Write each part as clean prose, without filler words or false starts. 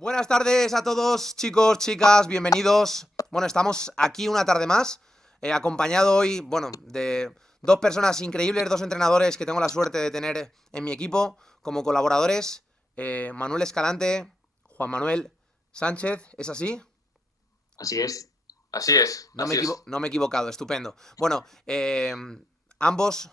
Buenas tardes a todos, chicos, chicas, bienvenidos. Bueno, estamos aquí una tarde más, acompañado hoy, de dos personas increíbles, dos entrenadores que tengo la suerte de tener en mi equipo como colaboradores. Manuel Escalante, Juan Manuel Sánchez, ¿es así? Así es. Así es, No me así es. no me he equivocado, estupendo. Bueno, ambos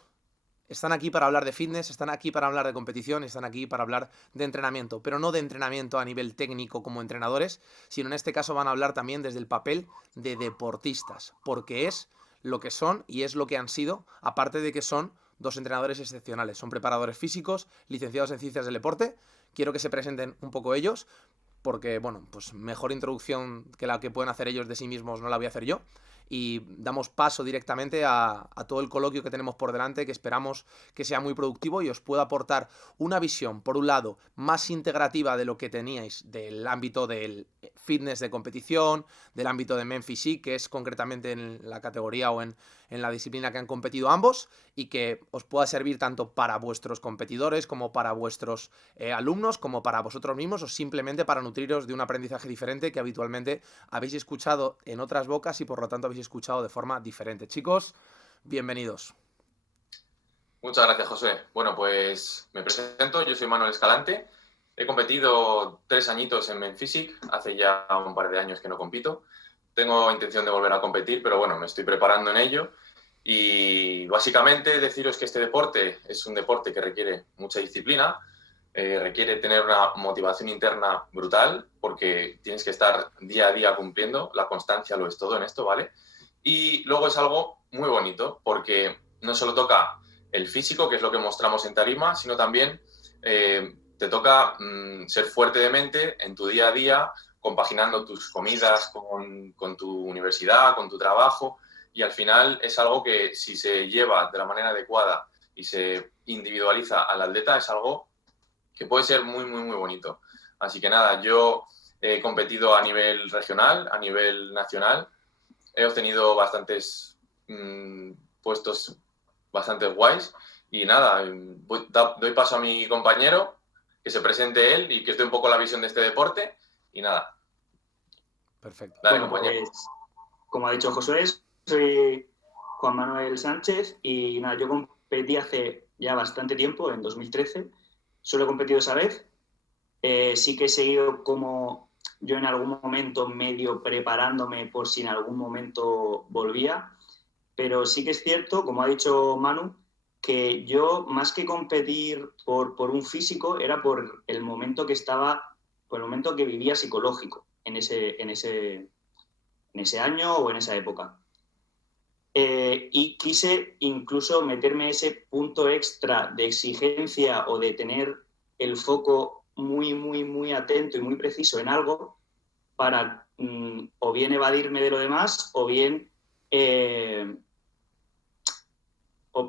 están aquí para hablar de fitness, están aquí para hablar de competición, están aquí para hablar de entrenamiento, pero no de entrenamiento a nivel técnico como entrenadores, sino en este caso van a hablar también desde el papel de deportistas, porque es lo que son y es lo que han sido, aparte de que son dos entrenadores excepcionales. Son preparadores físicos, licenciados en ciencias del deporte. Quiero que se presenten un poco ellos, porque, bueno, pues mejor introducción que la que pueden hacer ellos de sí mismos no la voy a hacer yo. Y damos paso directamente a todo el coloquio que tenemos por delante, que esperamos que sea muy productivo y os pueda aportar una visión, por un lado, más integrativa de lo que teníais del ámbito del fitness de competición, del ámbito de Men Physique, que es concretamente en la categoría o en la disciplina que han competido ambos, y que os pueda servir tanto para vuestros competidores como para vuestros alumnos, como para vosotros mismos, o simplemente para nutriros de un aprendizaje diferente que habitualmente habéis escuchado en otras bocas y por lo tanto habéis escuchado de forma diferente. Chicos, bienvenidos. Muchas gracias, José. Bueno, pues me presento, yo soy Manuel Escalante. He competido 3 añitos en Men Physique, hace ya un par de años que no compito. Tengo intención de volver a competir, pero bueno, me estoy preparando en ello. Y básicamente deciros que este deporte es un deporte que requiere mucha disciplina, requiere tener una motivación interna brutal, porque tienes que estar día a día cumpliendo, la constancia lo es todo en esto, ¿vale? Y luego es algo muy bonito, porque no solo toca el físico, que es lo que mostramos en tarima, sino también te toca ser fuerte de mente en tu día a día, compaginando tus comidas con tu universidad, con tu trabajo, y al final es algo que si se lleva de la manera adecuada y se individualiza al atleta, es algo que puede ser muy, muy, muy bonito. Así que nada, yo he competido a nivel regional, a nivel nacional, he obtenido bastantes puestos bastante guays. Y nada, doy paso a mi compañero, que se presente él y que os dé un poco la visión de este deporte. Y nada, Perfecto. dale, Bueno, compañero. pues como ha dicho Josué, soy Juan Manuel Sánchez y nada, yo competí hace ya bastante tiempo, en 2013. Solo he competido esa vez. Sí que he seguido como yo en algún momento medio preparándome por si en algún momento volvía, pero sí que es cierto, como ha dicho Manu, que yo más que competir por un físico era por el momento que estaba, por el momento que vivía psicológico en ese año o en esa época. Y quise incluso meterme ese punto extra de exigencia o de tener el foco muy, muy, muy atento y muy preciso en algo para o bien evadirme de lo demás o bien,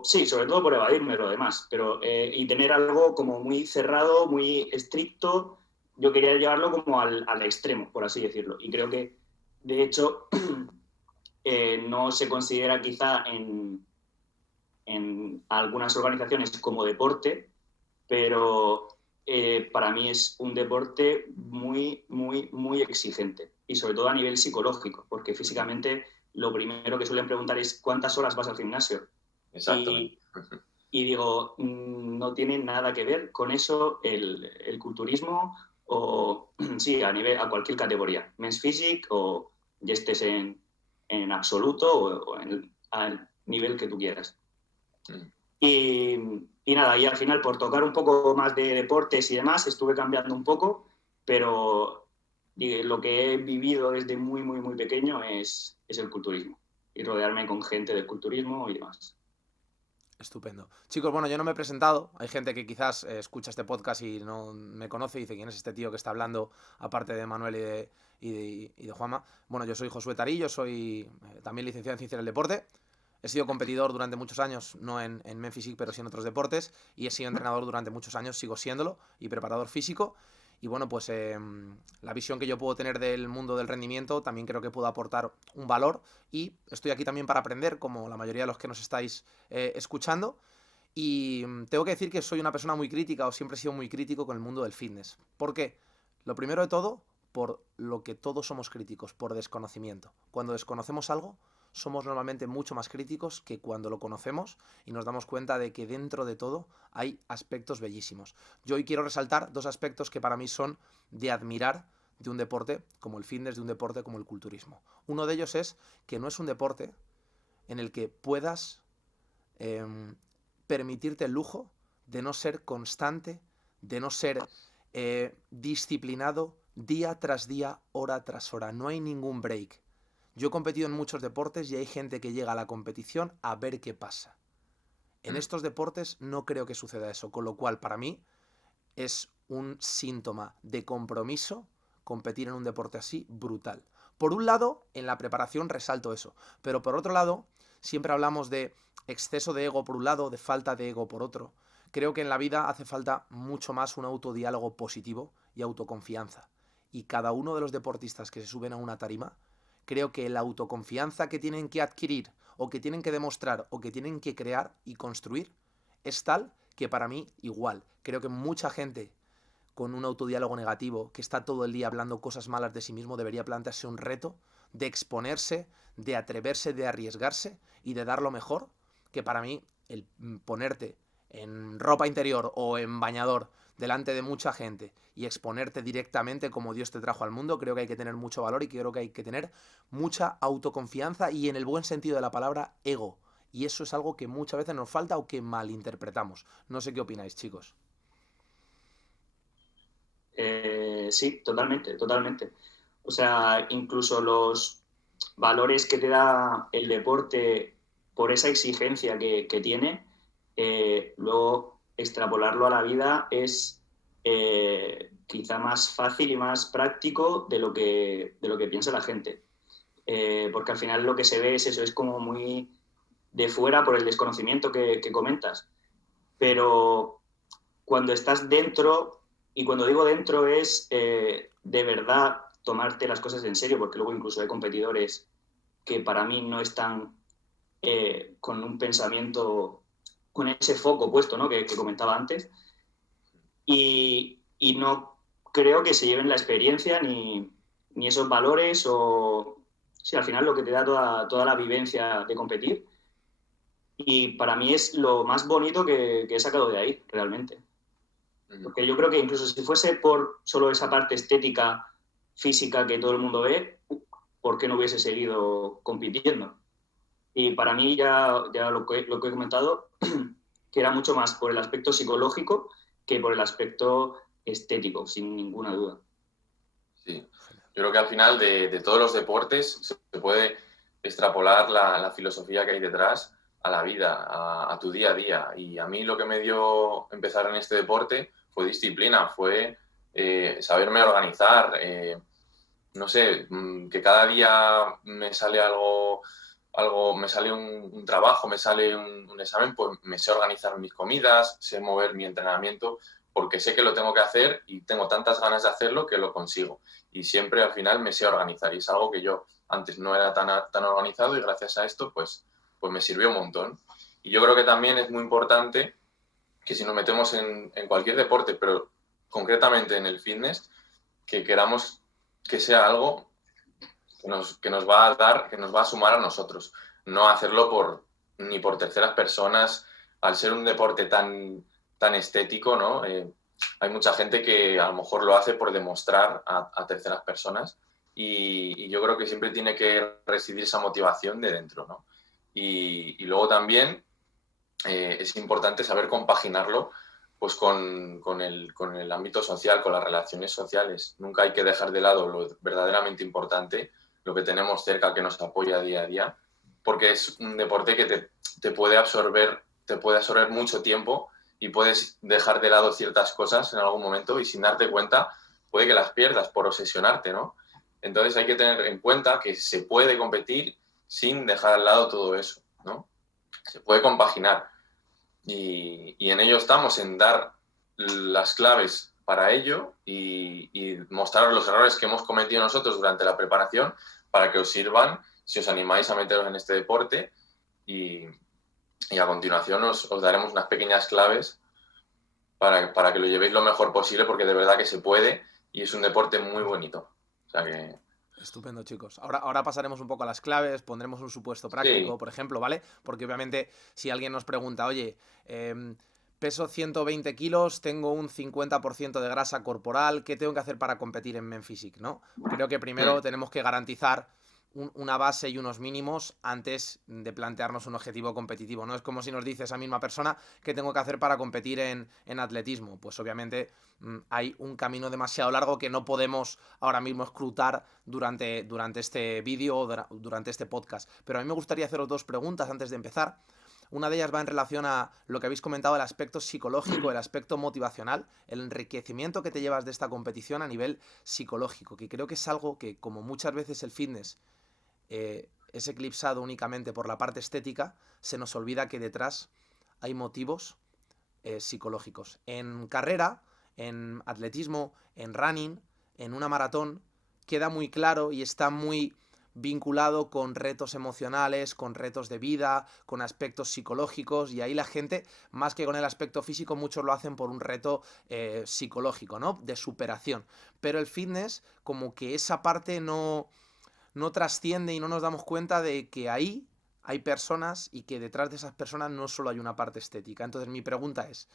sí, sobre todo por evadirme de lo demás, pero y tener algo como muy cerrado, muy estricto. Yo quería llevarlo como al extremo, por así decirlo. Y creo que, de hecho, no se considera quizá en algunas organizaciones como deporte, pero para mí es un deporte muy, muy, muy exigente y sobre todo a nivel psicológico, porque físicamente lo primero que suelen preguntar es ¿cuántas horas vas al gimnasio? Exactamente. Y, y digo, no tiene nada que ver con eso el culturismo o sí, a cualquier categoría, men's physique o ya estés en absoluto o al nivel que tú quieras. Y, y nada, y al final por tocar un poco más de deportes y demás, estuve cambiando un poco, pero lo que he vivido desde muy, muy, muy pequeño es el culturismo y rodearme con gente del culturismo y demás. Estupendo. Chicos, bueno, yo no me he presentado. Hay gente que quizás escucha este podcast y no me conoce y dice quién es este tío que está hablando, aparte de Manuel y de Juanma. Bueno, yo soy Josué Tarillo, soy también licenciado en Ciencias del Deporte. He sido competidor durante muchos años, no en Men Physique, pero sí en otros deportes. Y he sido entrenador durante muchos años, sigo siéndolo, y preparador físico. Y bueno, pues la visión que yo puedo tener del mundo del rendimiento también creo que puedo aportar un valor. Y estoy aquí también para aprender, como la mayoría de los que nos estáis escuchando. Y tengo que decir que soy una persona muy crítica, o siempre he sido muy crítico con el mundo del fitness. ¿Por qué? Lo primero de todo, por lo que todos somos críticos, por desconocimiento. Cuando desconocemos algo, somos normalmente mucho más críticos que cuando lo conocemos y nos damos cuenta de que dentro de todo hay aspectos bellísimos. Yo hoy quiero resaltar 2 aspectos que para mí son de admirar de un deporte como el fitness, de un deporte como el culturismo. Uno de ellos es que no es un deporte en el que puedas permitirte el lujo de no ser constante, de no ser disciplinado día tras día, hora tras hora. No hay ningún break. Yo he competido en muchos deportes y hay gente que llega a la competición a ver qué pasa. En estos deportes no creo que suceda eso, con lo cual para mí es un síntoma de compromiso competir en un deporte así brutal. Por un lado, en la preparación resalto eso, pero por otro lado, siempre hablamos de exceso de ego por un lado, de falta de ego por otro. Creo que en la vida hace falta mucho más un autodiálogo positivo y autoconfianza. Y cada uno de los deportistas que se suben a una tarima, creo que la autoconfianza que tienen que adquirir o que tienen que demostrar o que tienen que crear y construir es tal que para mí igual. Creo que mucha gente con un autodiálogo negativo, que está todo el día hablando cosas malas de sí mismo, debería plantearse un reto de exponerse, de atreverse, de arriesgarse y de dar lo mejor, que para mí el ponerte en ropa interior o en bañador delante de mucha gente y exponerte directamente como Dios te trajo al mundo, creo que hay que tener mucho valor y creo que hay que tener mucha autoconfianza y, en el buen sentido de la palabra, ego. Y eso es algo que muchas veces nos falta o que malinterpretamos. No sé qué opináis, chicos. Sí, totalmente, totalmente. O sea, incluso los valores que te da el deporte por esa exigencia que tiene, luego extrapolarlo a la vida es quizá más fácil y más práctico de lo que piensa la gente. Porque al final lo que se ve es eso, es como muy de fuera por el desconocimiento que comentas. Pero cuando estás dentro, y cuando digo dentro es de verdad tomarte las cosas en serio, porque luego incluso hay competidores que para mí no están con un pensamiento, con ese foco puesto, ¿no? que comentaba antes, y no creo que se lleven la experiencia ni esos valores o, sí, al final lo que te da toda la vivencia de competir. Y para mí es lo más bonito que he sacado de ahí, realmente. Porque yo creo que incluso si fuese por solo esa parte estética, física que todo el mundo ve, ¿por qué no hubiese seguido compitiendo? Y para mí ya lo que he comentado, que era mucho más por el aspecto psicológico que por el aspecto estético, sin ninguna duda. Sí, yo creo que al final de todos los deportes se puede extrapolar la filosofía que hay detrás a la vida, a tu día a día. Y a mí lo que me dio empezar en este deporte fue disciplina, fue saberme organizar, no sé, que cada día me sale algo me sale un trabajo, me sale un examen, pues me sé organizar mis comidas, sé mover mi entrenamiento, porque sé que lo tengo que hacer y tengo tantas ganas de hacerlo que lo consigo. Y siempre al final me sé organizar y es algo que yo antes no era tan organizado y gracias a esto pues me sirvió un montón. Y yo creo que también es muy importante que si nos metemos en cualquier deporte, pero concretamente en el fitness, que queramos que sea algo que nos va a dar, que nos va a sumar a nosotros. No hacerlo ni por terceras personas, al ser un deporte tan estético, ¿no? Hay mucha gente que a lo mejor lo hace por demostrar a terceras personas y yo creo que siempre tiene que residir esa motivación de dentro, ¿no? Y luego también es importante saber compaginarlo pues con el ámbito social, con las relaciones sociales. Nunca hay que dejar de lado lo verdaderamente importante, lo que tenemos cerca que nos apoya día a día, porque es un deporte que te puede absorber mucho tiempo y puedes dejar de lado ciertas cosas en algún momento y sin darte cuenta puede que las pierdas por obsesionarte, ¿no? Entonces hay que tener en cuenta que se puede competir sin dejar al lado todo eso, ¿no? Se puede compaginar y en ello estamos, en dar las claves para ello y mostraros los errores que hemos cometido nosotros durante la preparación para que os sirvan si os animáis a meteros en este deporte y a continuación os daremos unas pequeñas claves para que lo llevéis lo mejor posible porque de verdad que se puede y es un deporte muy bonito. O sea que Estupendo, chicos. Ahora pasaremos un poco a las claves, pondremos un supuesto práctico, sí, por ejemplo, ¿vale? Porque obviamente si alguien nos pregunta, oye, peso 120 kilos, tengo un 50% de grasa corporal, ¿qué tengo que hacer para competir en Men Physique, ¿no? Creo que primero mm, tenemos que garantizar una base y unos mínimos antes de plantearnos un objetivo competitivo. No es como si nos dice esa misma persona qué tengo que hacer para competir en atletismo. Pues obviamente hay un camino demasiado largo que no podemos ahora mismo escrutar durante este vídeo o durante este podcast. Pero a mí me gustaría haceros dos preguntas antes de empezar. Una de ellas va en relación a lo que habéis comentado, el aspecto psicológico, el aspecto motivacional, el enriquecimiento que te llevas de esta competición a nivel psicológico, que creo que es algo que, como muchas veces el fitness es eclipsado únicamente por la parte estética, se nos olvida que detrás hay motivos psicológicos. En carrera, en atletismo, en running, en una maratón, queda muy claro y está muy vinculado con retos emocionales, con retos de vida, con aspectos psicológicos, y ahí la gente, más que con el aspecto físico, muchos lo hacen por un reto psicológico, ¿no? De superación. Pero el fitness, como que esa parte no trasciende y no nos damos cuenta de que ahí hay personas y que detrás de esas personas no solo hay una parte estética. Entonces mi pregunta es,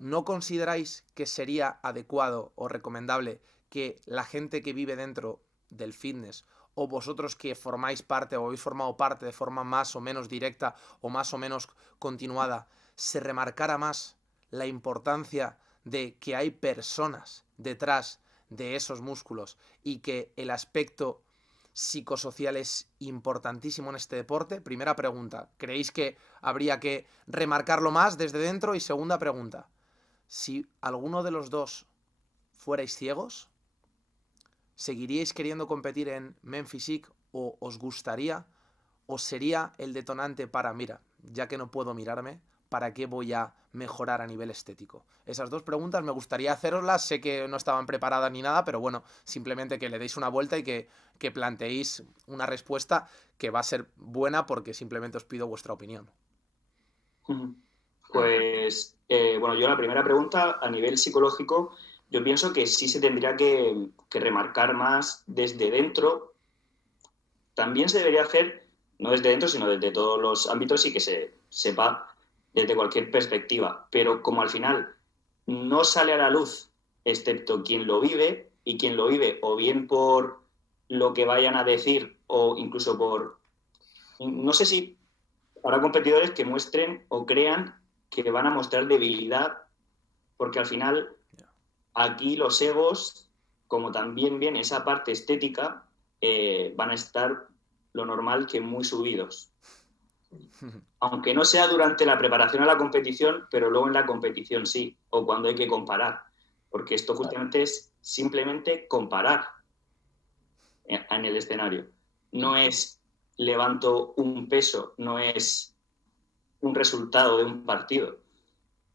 ¿no consideráis que sería adecuado o recomendable que la gente que vive dentro del fitness o vosotros que formáis parte o habéis formado parte de forma más o menos directa o más o menos continuada, se remarcara más la importancia de que hay personas detrás de esos músculos y que el aspecto psicosocial es importantísimo en este deporte? Primera pregunta, ¿creéis que habría que remarcarlo más desde dentro? Y segunda pregunta, si alguno de los dos fuerais ciegos, ¿seguiríais queriendo competir en Men Physique o os gustaría o sería el detonante para, mira, ya que no puedo mirarme, ¿para qué voy a mejorar a nivel estético? Esas dos preguntas me gustaría haceroslas, sé que no estaban preparadas ni nada, pero bueno, simplemente que le deis una vuelta y que planteéis una respuesta que va a ser buena porque simplemente os pido vuestra opinión. mm, Pues, bueno, yo la primera pregunta, a nivel psicológico, yo pienso que sí se tendría que remarcar más desde dentro. También se debería hacer, no desde dentro, sino desde todos los ámbitos y que se sepa desde cualquier perspectiva. Pero como al final no sale a la luz, excepto quien lo vive, y quien lo vive o bien por lo que vayan a decir o incluso por, no sé si habrá competidores que muestren o crean que van a mostrar debilidad, porque al final aquí los egos, como también viene esa parte estética, van a estar lo normal que muy subidos. Aunque no sea durante la preparación a la competición, pero luego en la competición sí, o cuando hay que comparar. Porque esto justamente es simplemente comparar en el escenario. No es levanto un peso, no es un resultado de un partido.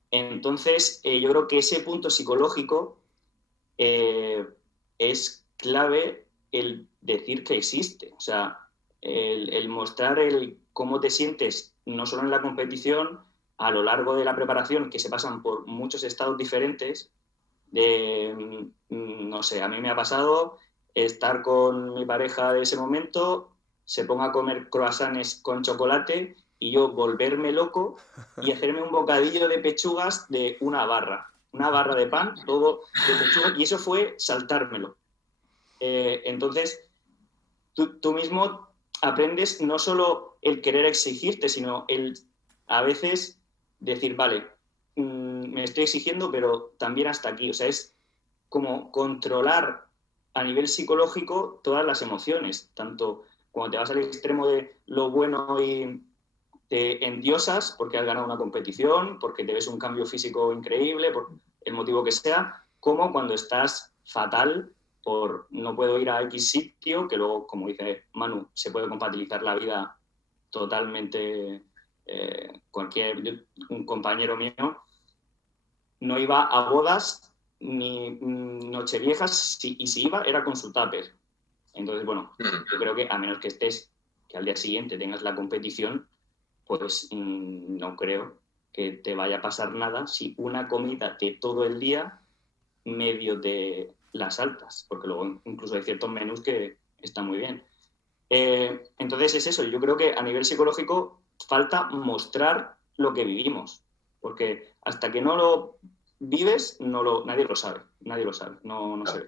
Entonces, yo creo que ese punto psicológico eh, es clave el decir que existe. O sea, el mostrar el cómo te sientes, no solo en la competición, a lo largo de la preparación, que se pasan por muchos estados diferentes. No sé, a mí me ha pasado estar con mi pareja de ese momento, se ponga a comer croissants con chocolate y yo volverme loco y hacerme un bocadillo de pechugas de una barra de pan, todo de pechuga, y eso fue saltármelo. Entonces, tú mismo aprendes no solo el querer exigirte, sino el a veces decir, vale, me estoy exigiendo, pero también hasta aquí. O sea, es como controlar a nivel psicológico todas las emociones, tanto cuando te vas al extremo de lo bueno y te endiosas porque has ganado una competición, porque te ves un cambio físico increíble, por el motivo que sea, como cuando estás fatal por no puedo ir a X sitio, que luego, como dice Manu, se puede compatibilizar la vida totalmente. Un compañero mío no iba a bodas ni nocheviejas, y si iba era con su tupper. Entonces, bueno, mm. yo creo que a menos que estés, que al día siguiente tengas la competición, pues no creo que te vaya a pasar nada si una comida de todo el día medio las altas, porque luego incluso hay ciertos menús que están muy bien. Entonces es eso, yo creo que a nivel psicológico falta mostrar lo que vivimos, porque hasta que no lo vives, nadie lo sabe, no se ve.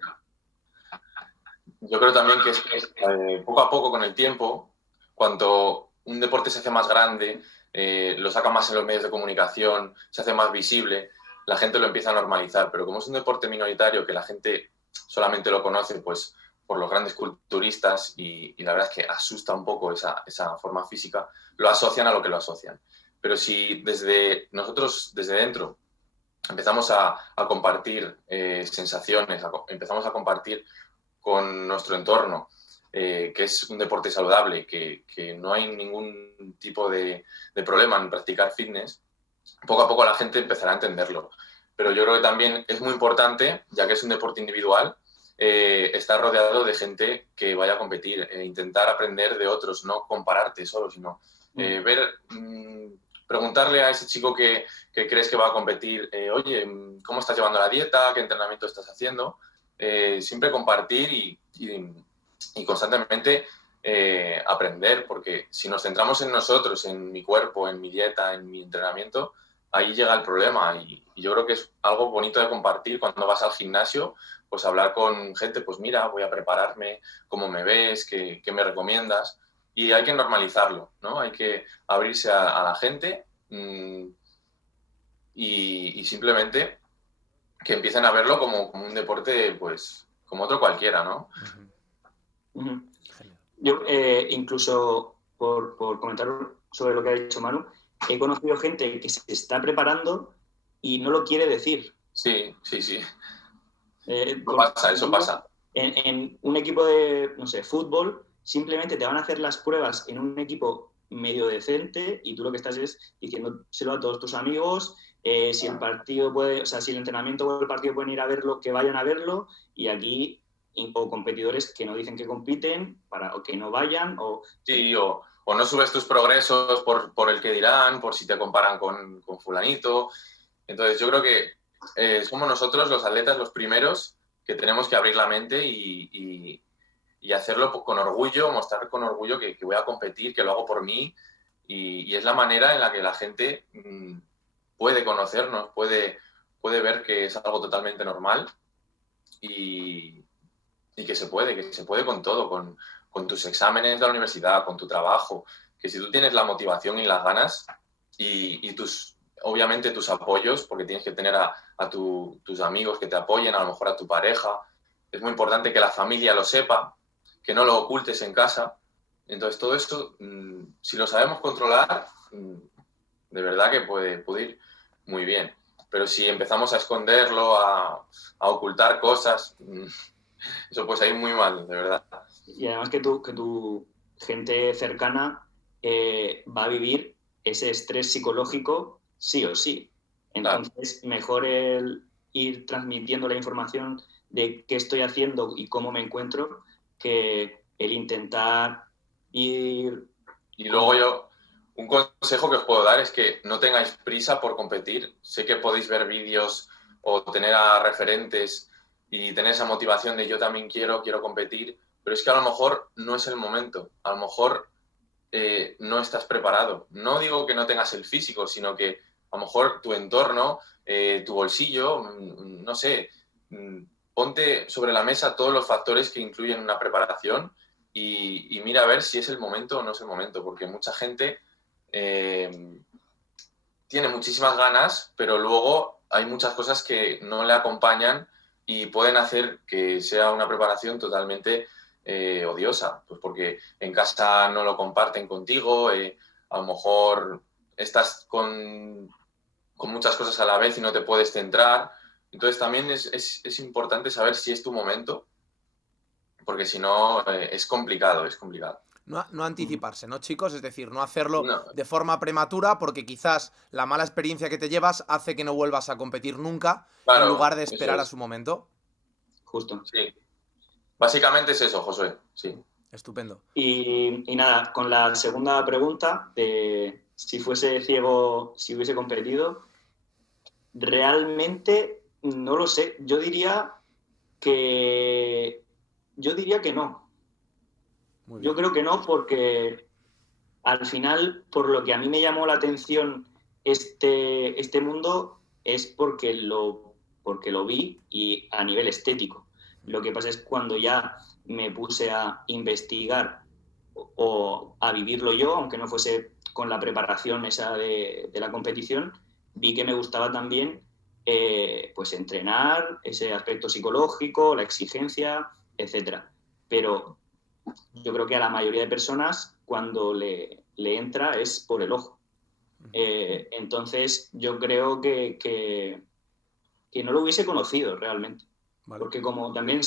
Yo creo también que es que poco a poco con el tiempo, cuanto un deporte se hace más grande, lo saca más en los medios de comunicación, se hace más visible, la gente lo empieza a normalizar. Pero como es un deporte minoritario que la gente solamente lo conoce pues, por los grandes culturistas y la verdad es que asusta un poco esa forma física, lo asocian a lo que lo asocian. Pero si nosotros desde dentro empezamos a compartir sensaciones, empezamos a compartir con nuestro entorno, que es un deporte saludable, que no hay ningún tipo de problema en practicar fitness, poco a poco la gente empezará a entenderlo. Pero yo creo que también es muy importante, ya que es un deporte individual, estar rodeado de gente que vaya a competir, intentar aprender de otros, no compararte solo, sino preguntarle a ese chico que crees que va a competir, oye, ¿cómo estás llevando la dieta? ¿Qué entrenamiento estás haciendo? Siempre compartir y constantemente aprender, porque si nos centramos en nosotros, en mi cuerpo, en mi dieta, en mi entrenamiento, ahí llega el problema y yo creo que es algo bonito de compartir cuando vas al gimnasio, pues hablar con gente, pues mira, voy a prepararme, ¿cómo me ves? ¿Qué me recomiendas? Y hay que normalizarlo, ¿no? Hay que abrirse a la gente y simplemente que empiecen a verlo como un deporte, pues, como otro cualquiera, ¿no? Yo, incluso por comentar sobre lo que ha dicho Manu, he conocido gente que se está preparando y no lo quiere decir. Sí. Eso pasa. En un equipo de, no sé, fútbol, simplemente te van a hacer las pruebas en un equipo medio decente y tú lo que estás es diciéndoselo a todos tus amigos, si el partido puede, o sea, si el entrenamiento o el partido pueden ir a verlo, que vayan a verlo, y aquí o competidores que no dicen que compiten o que no vayan Sí, o no subes tus progresos por el que dirán, por si te comparan con fulanito. Entonces yo creo que somos nosotros los atletas los primeros que tenemos que abrir la mente y hacerlo con orgullo, mostrar con orgullo que voy a competir, que lo hago por mí y es la manera en la que la gente puede conocernos, puede ver que es algo totalmente normal y que se puede con todo, con tus exámenes de la universidad, con tu trabajo, que si tú tienes la motivación y las ganas y obviamente tus apoyos, porque tienes que tener a tus amigos que te apoyen, a lo mejor a tu pareja, es muy importante que la familia lo sepa, que no lo ocultes en casa. Entonces todo esto, si lo sabemos controlar, de verdad que puede ir muy bien. Pero si empezamos a esconderlo, a ocultar cosas, eso pues ahí muy mal, de verdad. Y además que tu gente cercana va a vivir ese estrés psicológico sí o sí. Entonces, claro, mejor el ir transmitiendo la información de qué estoy haciendo y cómo me encuentro que el intentar ir... Y luego un consejo que os puedo dar es que no tengáis prisa por competir. Sé que podéis ver vídeos o tener a referentes y tener esa motivación de yo también quiero competir, pero es que a lo mejor no es el momento, a lo mejor no estás preparado. No digo que no tengas el físico, sino que a lo mejor tu entorno, tu bolsillo, no sé, ponte sobre la mesa todos los factores que influyen en una preparación y mira a ver si es el momento o no es el momento, porque mucha gente tiene muchísimas ganas, pero luego hay muchas cosas que no le acompañan y pueden hacer que sea una preparación totalmente odiosa, pues porque en casa no lo comparten contigo, a lo mejor estás con muchas cosas a la vez y no te puedes centrar. Entonces también es importante saber si es tu momento, porque si no es complicado. No anticiparse, ¿no, chicos? Es decir, no hacerlo de forma prematura porque quizás la mala experiencia que te llevas hace que no vuelvas a competir nunca, claro, en lugar de esperar a su momento. Justo. Sí. Básicamente es eso, Josué. Sí. Estupendo. Y nada, con la segunda pregunta de si fuese ciego, si hubiese competido, realmente no lo sé. Yo diría que yo diría que no. Muy bien. Yo creo que no, porque al final, por lo que a mí me llamó la atención este mundo, es porque lo vi y a nivel estético. Lo que pasa es cuando ya me puse a investigar o a vivirlo yo, aunque no fuese con la preparación esa de la competición, vi que me gustaba también pues entrenar, ese aspecto psicológico, la exigencia, etcétera. Pero yo creo que a la mayoría de personas cuando le entra es por el ojo. Entonces yo creo que no lo hubiese conocido realmente. Vale. Porque como también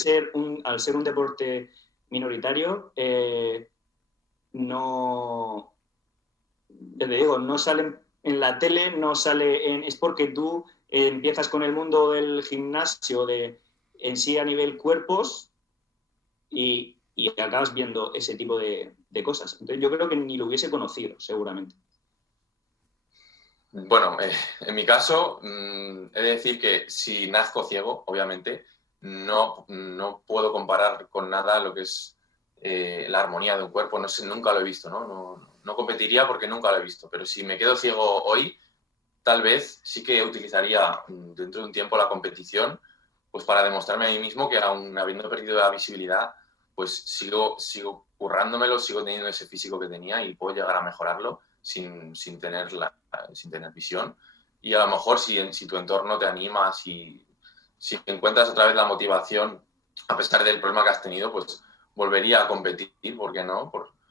al ser un deporte minoritario, no, te digo, no sale en la tele, no sale es porque tú empiezas con el mundo del gimnasio en sí a nivel cuerpos y acabas viendo ese tipo de cosas. Entonces yo creo que ni lo hubiese conocido, seguramente. Bueno, en mi caso, he de decir que si nazco ciego, obviamente, no puedo comparar con nada lo que es la armonía de un cuerpo. No sé, nunca lo he visto, ¿no? No competiría porque nunca lo he visto. Pero si me quedo ciego hoy, tal vez sí que utilizaría dentro de un tiempo la competición, pues para demostrarme a mí mismo que aún habiendo perdido la visibilidad, pues sigo currándomelo, sigo teniendo ese físico que tenía y puedo llegar a mejorarlo sin tener visión. Y a lo mejor si tu entorno te anima, si encuentras otra vez la motivación, a pesar del problema que has tenido, pues volvería a competir, ¿por qué no?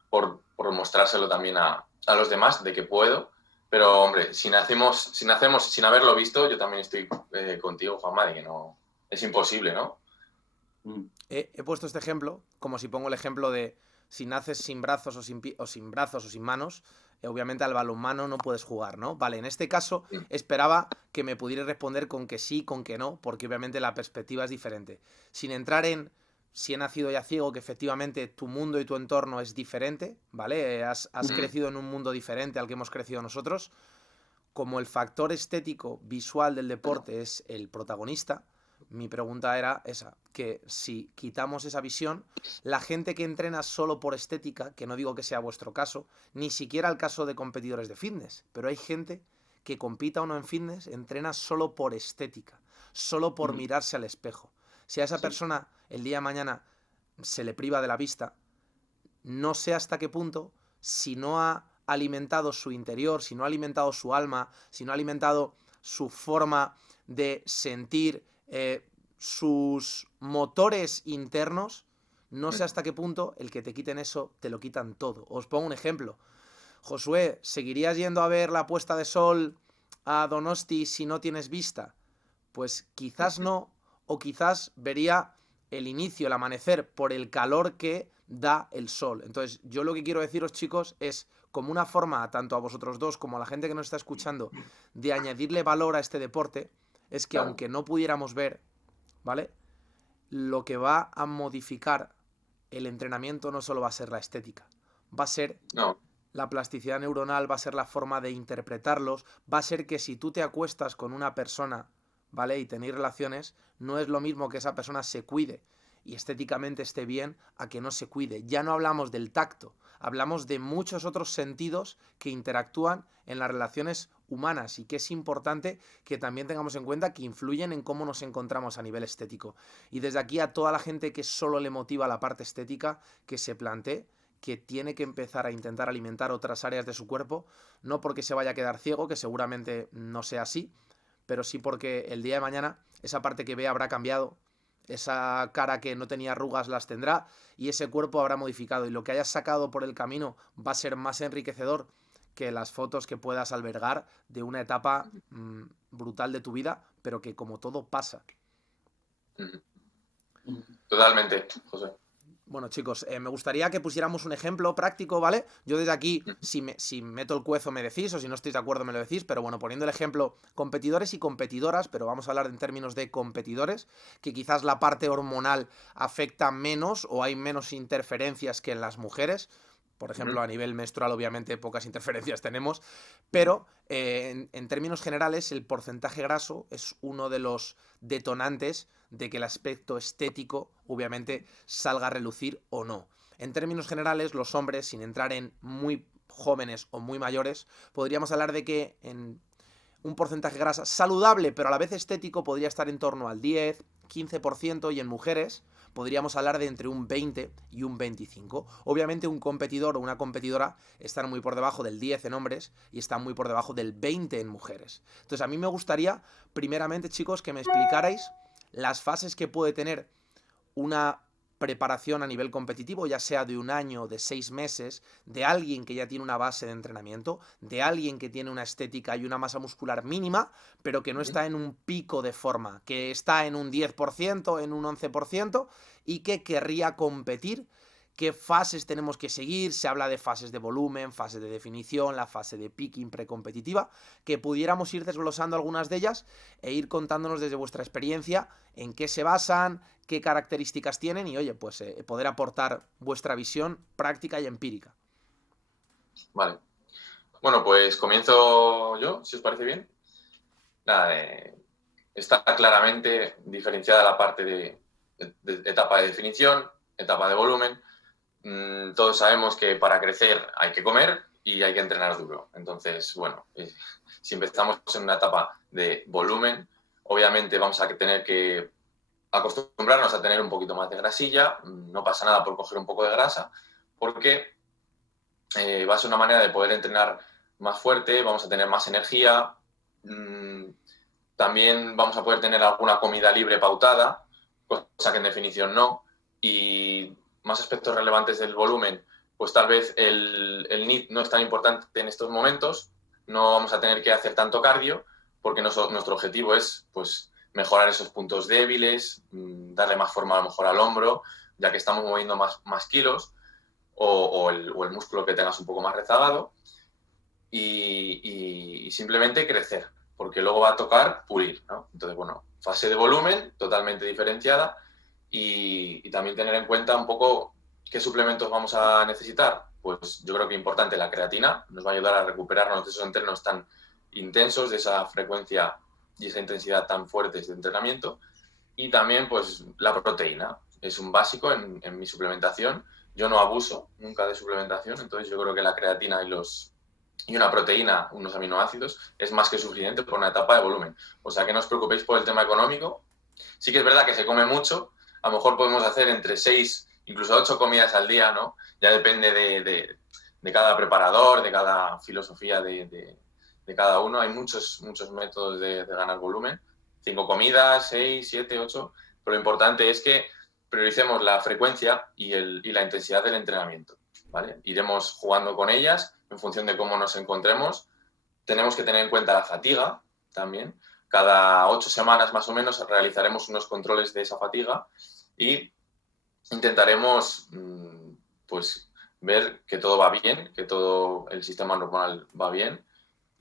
Por mostrárselo también a los demás de que puedo. Pero, hombre, sin haberlo visto, yo también estoy contigo, Juanma, de que no, es imposible, ¿no? He puesto este ejemplo, como si pongo el ejemplo de si naces sin brazos o sin brazos o sin manos, obviamente al balonmano no puedes jugar, ¿no? Vale, en este caso esperaba que me pudieras responder con que sí, con que no, porque obviamente la perspectiva es diferente. Sin entrar en si he nacido ya ciego, que efectivamente tu mundo y tu entorno es diferente, ¿vale? Has crecido en un mundo diferente al que hemos crecido nosotros. Como el factor estético visual del deporte es el protagonista, mi pregunta era esa, que si quitamos esa visión, la gente que entrena solo por estética, que no digo que sea vuestro caso, ni siquiera el caso de competidores de fitness, pero hay gente que compita o no en fitness, entrena solo por estética, solo por mirarse al espejo. Si a esa persona el día de mañana se le priva de la vista, no sé hasta qué punto, si no ha alimentado su interior, si no ha alimentado su alma, si no ha alimentado su forma de sentir, sus motores internos, no sé hasta qué punto el que te quiten eso te lo quitan todo. Os pongo un ejemplo. Josué, ¿seguirías yendo a ver la puesta de sol a Donosti si no tienes vista? Pues quizás no, o quizás vería el inicio, el amanecer, por el calor que da el sol. Entonces, yo lo que quiero deciros, chicos, es como una forma, tanto a vosotros dos como a la gente que nos está escuchando, de añadirle valor a este deporte, es que aunque no pudiéramos ver, ¿vale? Lo que va a modificar el entrenamiento no solo va a ser la estética, va a ser la plasticidad neuronal, va a ser la forma de interpretarlos, va a ser que si tú te acuestas con una persona, ¿vale? Y tenéis relaciones, no es lo mismo que esa persona se cuide y estéticamente esté bien a que no se cuide. Ya no hablamos del tacto, hablamos de muchos otros sentidos que interactúan en las relaciones humanas y que es importante que también tengamos en cuenta que influyen en cómo nos encontramos a nivel estético. Y desde aquí a toda la gente que solo le motiva la parte estética, que se plantee que tiene que empezar a intentar alimentar otras áreas de su cuerpo, no porque se vaya a quedar ciego, que seguramente no sea así, pero sí porque el día de mañana esa parte que ve habrá cambiado, esa cara que no tenía arrugas las tendrá y ese cuerpo habrá modificado y lo que hayas sacado por el camino va a ser más enriquecedor que las fotos que puedas albergar de una etapa brutal de tu vida, pero que como todo pasa. Totalmente, José. Bueno, chicos, me gustaría que pusiéramos un ejemplo práctico, ¿vale? Yo desde aquí, si meto el cuezo me decís, o si no estáis de acuerdo me lo decís, pero bueno, poniendo el ejemplo, competidores y competidoras, pero vamos a hablar en términos de competidores, que quizás la parte hormonal afecta menos o hay menos interferencias que en las mujeres. Por ejemplo, a nivel menstrual, obviamente, pocas interferencias tenemos, pero en términos generales, el porcentaje graso es uno de los detonantes de que el aspecto estético, obviamente, salga a relucir o no. En términos generales, los hombres, sin entrar en muy jóvenes o muy mayores, podríamos hablar de que en un porcentaje grasa saludable, pero a la vez estético, podría estar en torno al 10, 15%, y en mujeres podríamos hablar de entre un 20 y un 25. Obviamente un competidor o una competidora están muy por debajo del 10 en hombres y están muy por debajo del 20 en mujeres. Entonces a mí me gustaría, primeramente, chicos, que me explicarais las fases que puede tener una preparación a nivel competitivo, ya sea de un año, de 6 meses, de alguien que ya tiene una base de entrenamiento, de alguien que tiene una estética y una masa muscular mínima, pero que no está en un pico de forma, que está en un 10%, en un 11%, y que querría competir. ¿Qué fases tenemos que seguir? Se habla de fases de volumen, fases de definición, la fase de picking precompetitiva, que pudiéramos ir desglosando algunas de ellas e ir contándonos desde vuestra experiencia en qué se basan, qué características tienen y, oye, pues poder aportar vuestra visión práctica y empírica. Vale. Bueno, pues comienzo yo, si os parece bien. Nada, está claramente diferenciada la parte de etapa de definición, etapa de volumen. Todos sabemos que para crecer hay que comer y hay que entrenar duro. Entonces, bueno, si empezamos en una etapa de volumen, obviamente vamos a tener que acostumbrarnos a tener un poquito más de grasilla. No pasa nada por coger un poco de grasa, porque va a ser una manera de poder entrenar más fuerte, vamos a tener más energía. También vamos a poder tener alguna comida libre pautada, cosa que en definición no. Y más aspectos relevantes del volumen, pues tal vez el NEAT no es tan importante en estos momentos, no vamos a tener que hacer tanto cardio, porque nuestro objetivo es pues mejorar esos puntos débiles, darle más forma a lo mejor al hombro, ya que estamos moviendo más kilos, o el músculo que tengas un poco más rezagado, y simplemente crecer, porque luego va a tocar pulir, ¿no? Entonces, bueno, fase de volumen totalmente diferenciada, y también tener en cuenta un poco qué suplementos vamos a necesitar. Pues yo creo que importante la creatina, nos va a ayudar a recuperarnos de esos entrenos tan intensos, de esa frecuencia y esa intensidad tan fuertes de entrenamiento. Y también pues la proteína, es un básico en mi suplementación. Yo no abuso nunca de suplementación, entonces yo creo que la creatina y una proteína, unos aminoácidos, es más que suficiente por una etapa de volumen. O sea que no os preocupéis por el tema económico. Sí que es verdad que se come mucho, a lo mejor podemos hacer entre 6, incluso 8 comidas al día, ¿no? Ya depende de cada preparador, de cada filosofía de cada uno. Hay muchos métodos de ganar volumen. 5 comidas, 6, 7, 8. Pero lo importante es que prioricemos la frecuencia y la intensidad del entrenamiento, ¿vale? Iremos jugando con ellas en función de cómo nos encontremos. Tenemos que tener en cuenta la fatiga también. Cada 8 semanas más o menos realizaremos unos controles de esa fatiga y intentaremos pues ver que todo va bien, que todo el sistema hormonal va bien,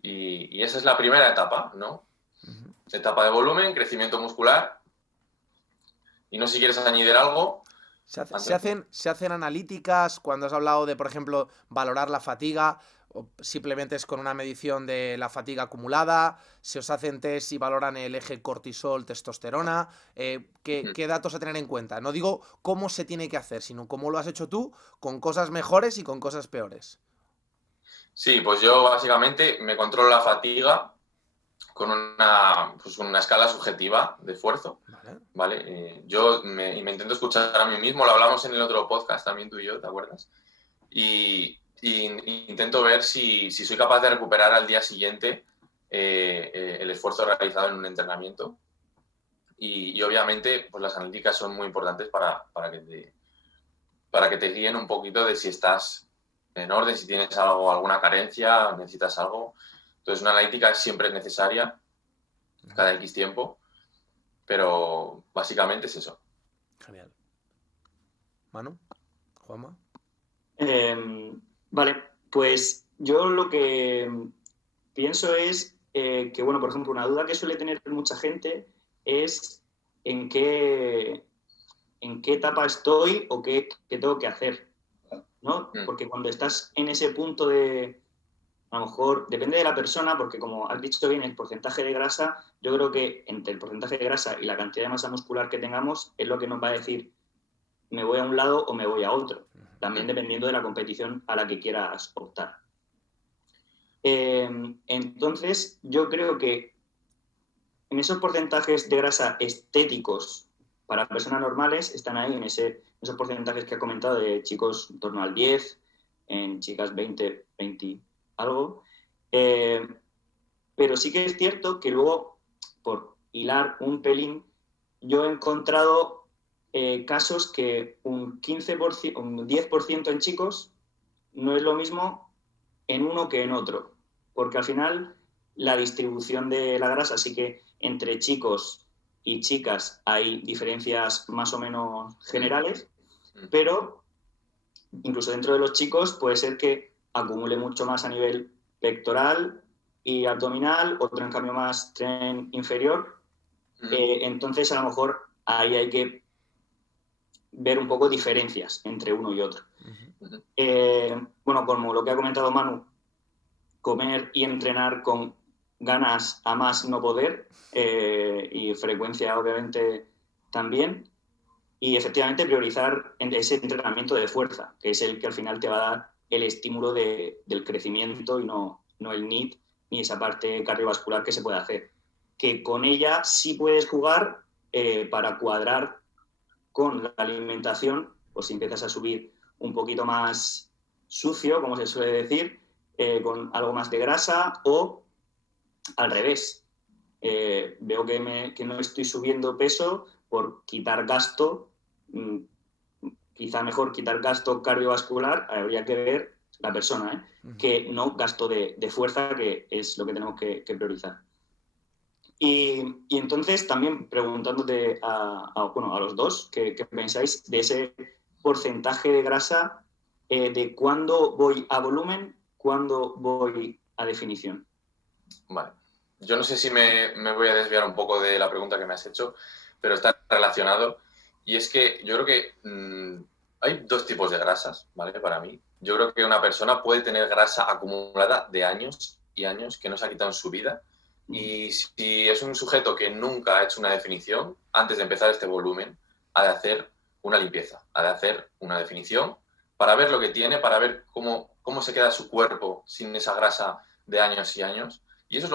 y esa es la primera etapa, ¿no? Etapa de volumen, crecimiento muscular, y no sé si quieres añadir algo. Se hacen analíticas cuando has hablado de, por ejemplo, valorar la fatiga, o simplemente es con una medición de la fatiga acumulada. Se os hacen test y valoran el eje cortisol-testosterona. ¿Qué datos a tener en cuenta? No digo cómo se tiene que hacer, sino cómo lo has hecho tú, con cosas mejores y con cosas peores. Sí, pues yo básicamente me controlo la fatiga con una escala subjetiva de esfuerzo, ¿vale? Yo me intento escuchar a mí mismo, lo hablamos en el otro podcast también tú y yo, ¿te acuerdas? Y intento ver si soy capaz de recuperar al día siguiente el esfuerzo realizado en un entrenamiento. Y obviamente pues las analíticas son muy importantes para que te guíen un poquito de si estás en orden, si tienes alguna carencia, necesitas algo. Entonces una analítica siempre es necesaria cada X tiempo, pero básicamente es eso. Genial. Manu, Juanma. Vale, pues yo lo que pienso es que, bueno, por ejemplo, una duda que suele tener mucha gente es en qué etapa estoy o qué tengo que hacer. ¿no? Porque cuando estás en ese punto de, a lo mejor, depende de la persona, porque como has dicho bien, el porcentaje de grasa, yo creo que entre el porcentaje de grasa y la cantidad de masa muscular que tengamos es lo que nos va a decir me voy a un lado o me voy a otro, también dependiendo de la competición a la que quieras optar. Entonces, yo creo que en esos porcentajes de grasa estéticos para personas normales están ahí en esos porcentajes que he comentado de chicos en torno al 10, en chicas 20, 20 algo. Pero sí que es cierto que luego, por hilar un pelín, yo he encontrado casos que un 15%, un 10% en chicos no es lo mismo en uno que en otro. Porque al final la distribución de la grasa sí que entre chicos y chicas hay diferencias más o menos generales, pero incluso dentro de los chicos puede ser que acumule mucho más a nivel pectoral y abdominal, otro en cambio más tren inferior. Entonces a lo mejor ahí hay que ver un poco diferencias entre uno y otro. Bueno, como lo que ha comentado Manu, comer y entrenar con ganas a más no poder y frecuencia obviamente también, y efectivamente priorizar ese entrenamiento de fuerza, que es el que al final te va a dar el estímulo del crecimiento y no el NEAT ni esa parte cardiovascular que se puede hacer. Que con ella sí puedes jugar para cuadrar con la alimentación, pues si empiezas a subir un poquito más sucio, como se suele decir, con algo más de grasa, o al revés. Veo que no estoy subiendo peso por quitar gasto, quizá mejor quitar gasto cardiovascular, habría que ver la persona, que no gasto de fuerza, que es lo que tenemos que priorizar. Y entonces también preguntándote a los dos, ¿qué pensáis de ese porcentaje de grasa, de cuándo voy a volumen, cuándo voy a definición? Vale. Yo no sé si me voy a desviar un poco de la pregunta que me has hecho, pero está relacionado. Y es que yo creo que hay dos tipos de grasas, ¿vale? Para mí. Yo creo que una persona puede tener grasa acumulada de años y años que no se ha quitado en su vida. Y si es un sujeto que nunca ha hecho una definición, antes de empezar este volumen, ha de hacer una limpieza, ha de hacer una definición para ver lo que tiene, para ver cómo se queda su cuerpo sin esa grasa de años y años. Y eso es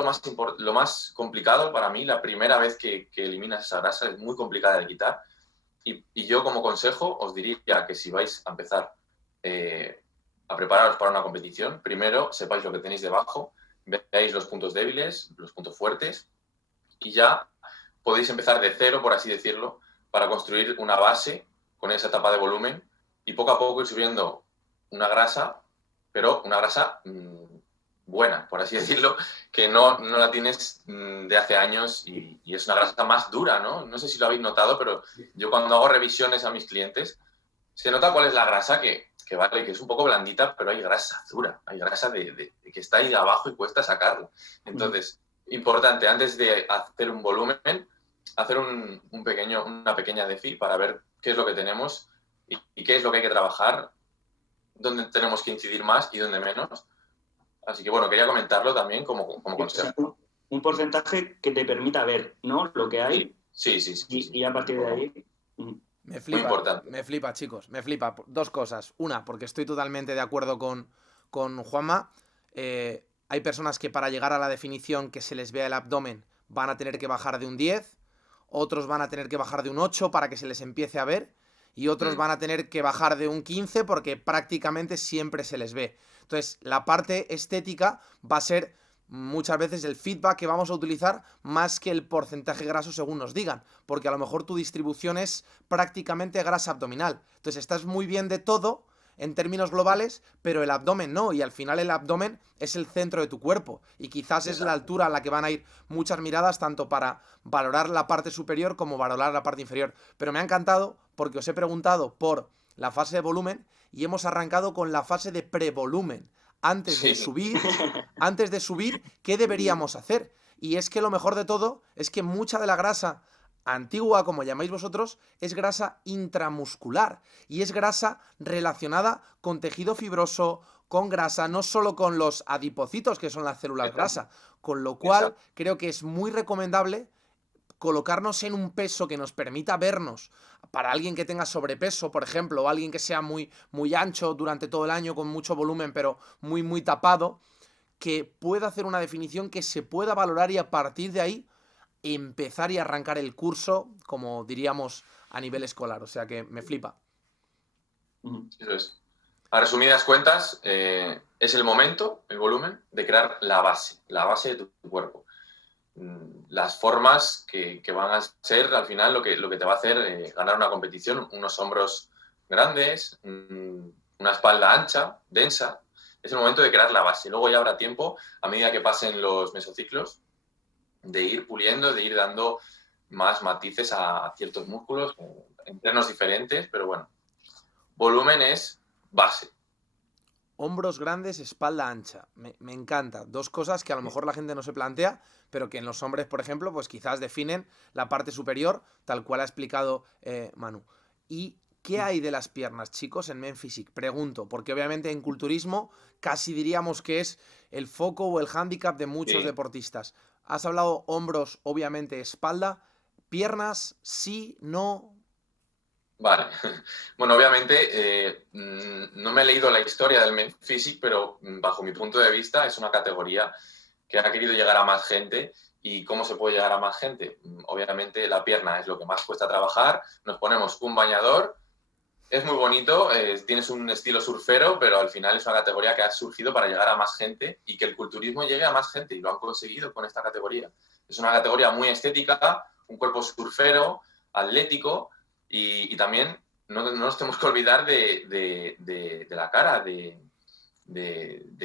lo más complicado para mí. La primera vez que eliminas esa grasa es muy complicada de quitar. Y yo como consejo os diría que si vais a empezar a prepararos para una competición, primero sepáis lo que tenéis debajo, veáis los puntos débiles, los puntos fuertes, y ya podéis empezar de cero, por así decirlo, para construir una base con esa etapa de volumen y poco a poco ir subiendo una grasa, pero una grasa buena, por así decirlo, que no la tienes de hace años y es una grasa más dura, ¿no? No sé si lo habéis notado, pero yo cuando hago revisiones a mis clientes, se nota cuál es la grasa que vale, que es un poco blandita, pero hay grasa dura, hay grasa de que está ahí abajo y cuesta sacarla. Entonces, importante, antes de hacer un volumen, hacer una pequeña defi para ver qué es lo que tenemos y qué es lo que hay que trabajar, dónde tenemos que incidir más y dónde menos. Así que bueno, quería comentarlo también como consejo. Un porcentaje que te permita ver, ¿no? Lo que hay. Sí. Y a partir de ahí... Me flipa, chicos, me flipa. Dos cosas. Una, porque estoy totalmente de acuerdo con Juanma. Hay personas que para llegar a la definición que se les vea el abdomen van a tener que bajar de un 10, otros van a tener que bajar de un 8 para que se les empiece a ver, y otros van a tener que bajar de un 15 porque prácticamente siempre se les ve. Entonces, la parte estética va a ser muchas veces el feedback que vamos a utilizar más que el porcentaje graso según nos digan, porque a lo mejor tu distribución es prácticamente grasa abdominal. Entonces estás muy bien de todo en términos globales, pero el abdomen no, y al final el abdomen es el centro de tu cuerpo, y quizás es la altura a la que van a ir muchas miradas, tanto para valorar la parte superior como valorar la parte inferior. Pero me ha encantado porque os he preguntado por la fase de volumen y hemos arrancado con la fase de prevolumen. Antes de subir, ¿qué deberíamos hacer? Y es que lo mejor de todo es que mucha de la grasa antigua, como llamáis vosotros, es grasa intramuscular y es grasa relacionada con tejido fibroso, con grasa, no solo con los adipocitos, que son las células grasa, con lo cual Exacto. creo que es muy recomendable colocarnos en un peso que nos permita vernos para alguien que tenga sobrepeso, por ejemplo, o alguien que sea muy, muy ancho durante todo el año, con mucho volumen, pero muy, muy tapado, que pueda hacer una definición que se pueda valorar y a partir de ahí empezar y arrancar el curso, como diríamos, a nivel escolar. O sea que me flipa. Eso es. A resumidas cuentas, es el momento, el volumen, de crear la base de tu cuerpo. Las formas que van a ser al final lo que te va a hacer ganar una competición, unos hombros grandes, una espalda ancha, densa. Es el momento de crear la base. Luego ya habrá tiempo, a medida que pasen los mesociclos, de ir puliendo, de ir dando más matices a ciertos músculos, entrenos diferentes, pero bueno, volumen es base. Hombros grandes, espalda ancha. Me encanta. Dos cosas que a lo mejor la gente no se plantea, pero que en los hombres, por ejemplo, pues quizás definen la parte superior, tal cual ha explicado Manu. ¿Y qué hay de las piernas, chicos, en Men Physique? Pregunto, porque obviamente en culturismo casi diríamos que es el foco o el hándicap de muchos Sí. deportistas. Has hablado hombros, obviamente espalda. Piernas, sí, no. Vale. Bueno, obviamente no me he leído la historia del Men Physique, pero bajo mi punto de vista es una categoría que ha querido llegar a más gente. ¿Y cómo se puede llegar a más gente? Obviamente la pierna es lo que más cuesta trabajar. Nos ponemos un bañador, es muy bonito, tienes un estilo surfero, pero al final es una categoría que ha surgido para llegar a más gente y que el culturismo llegue a más gente y lo han conseguido con esta categoría. Es una categoría muy estética, un cuerpo surfero, atlético y también no nos tenemos que olvidar de la cara, de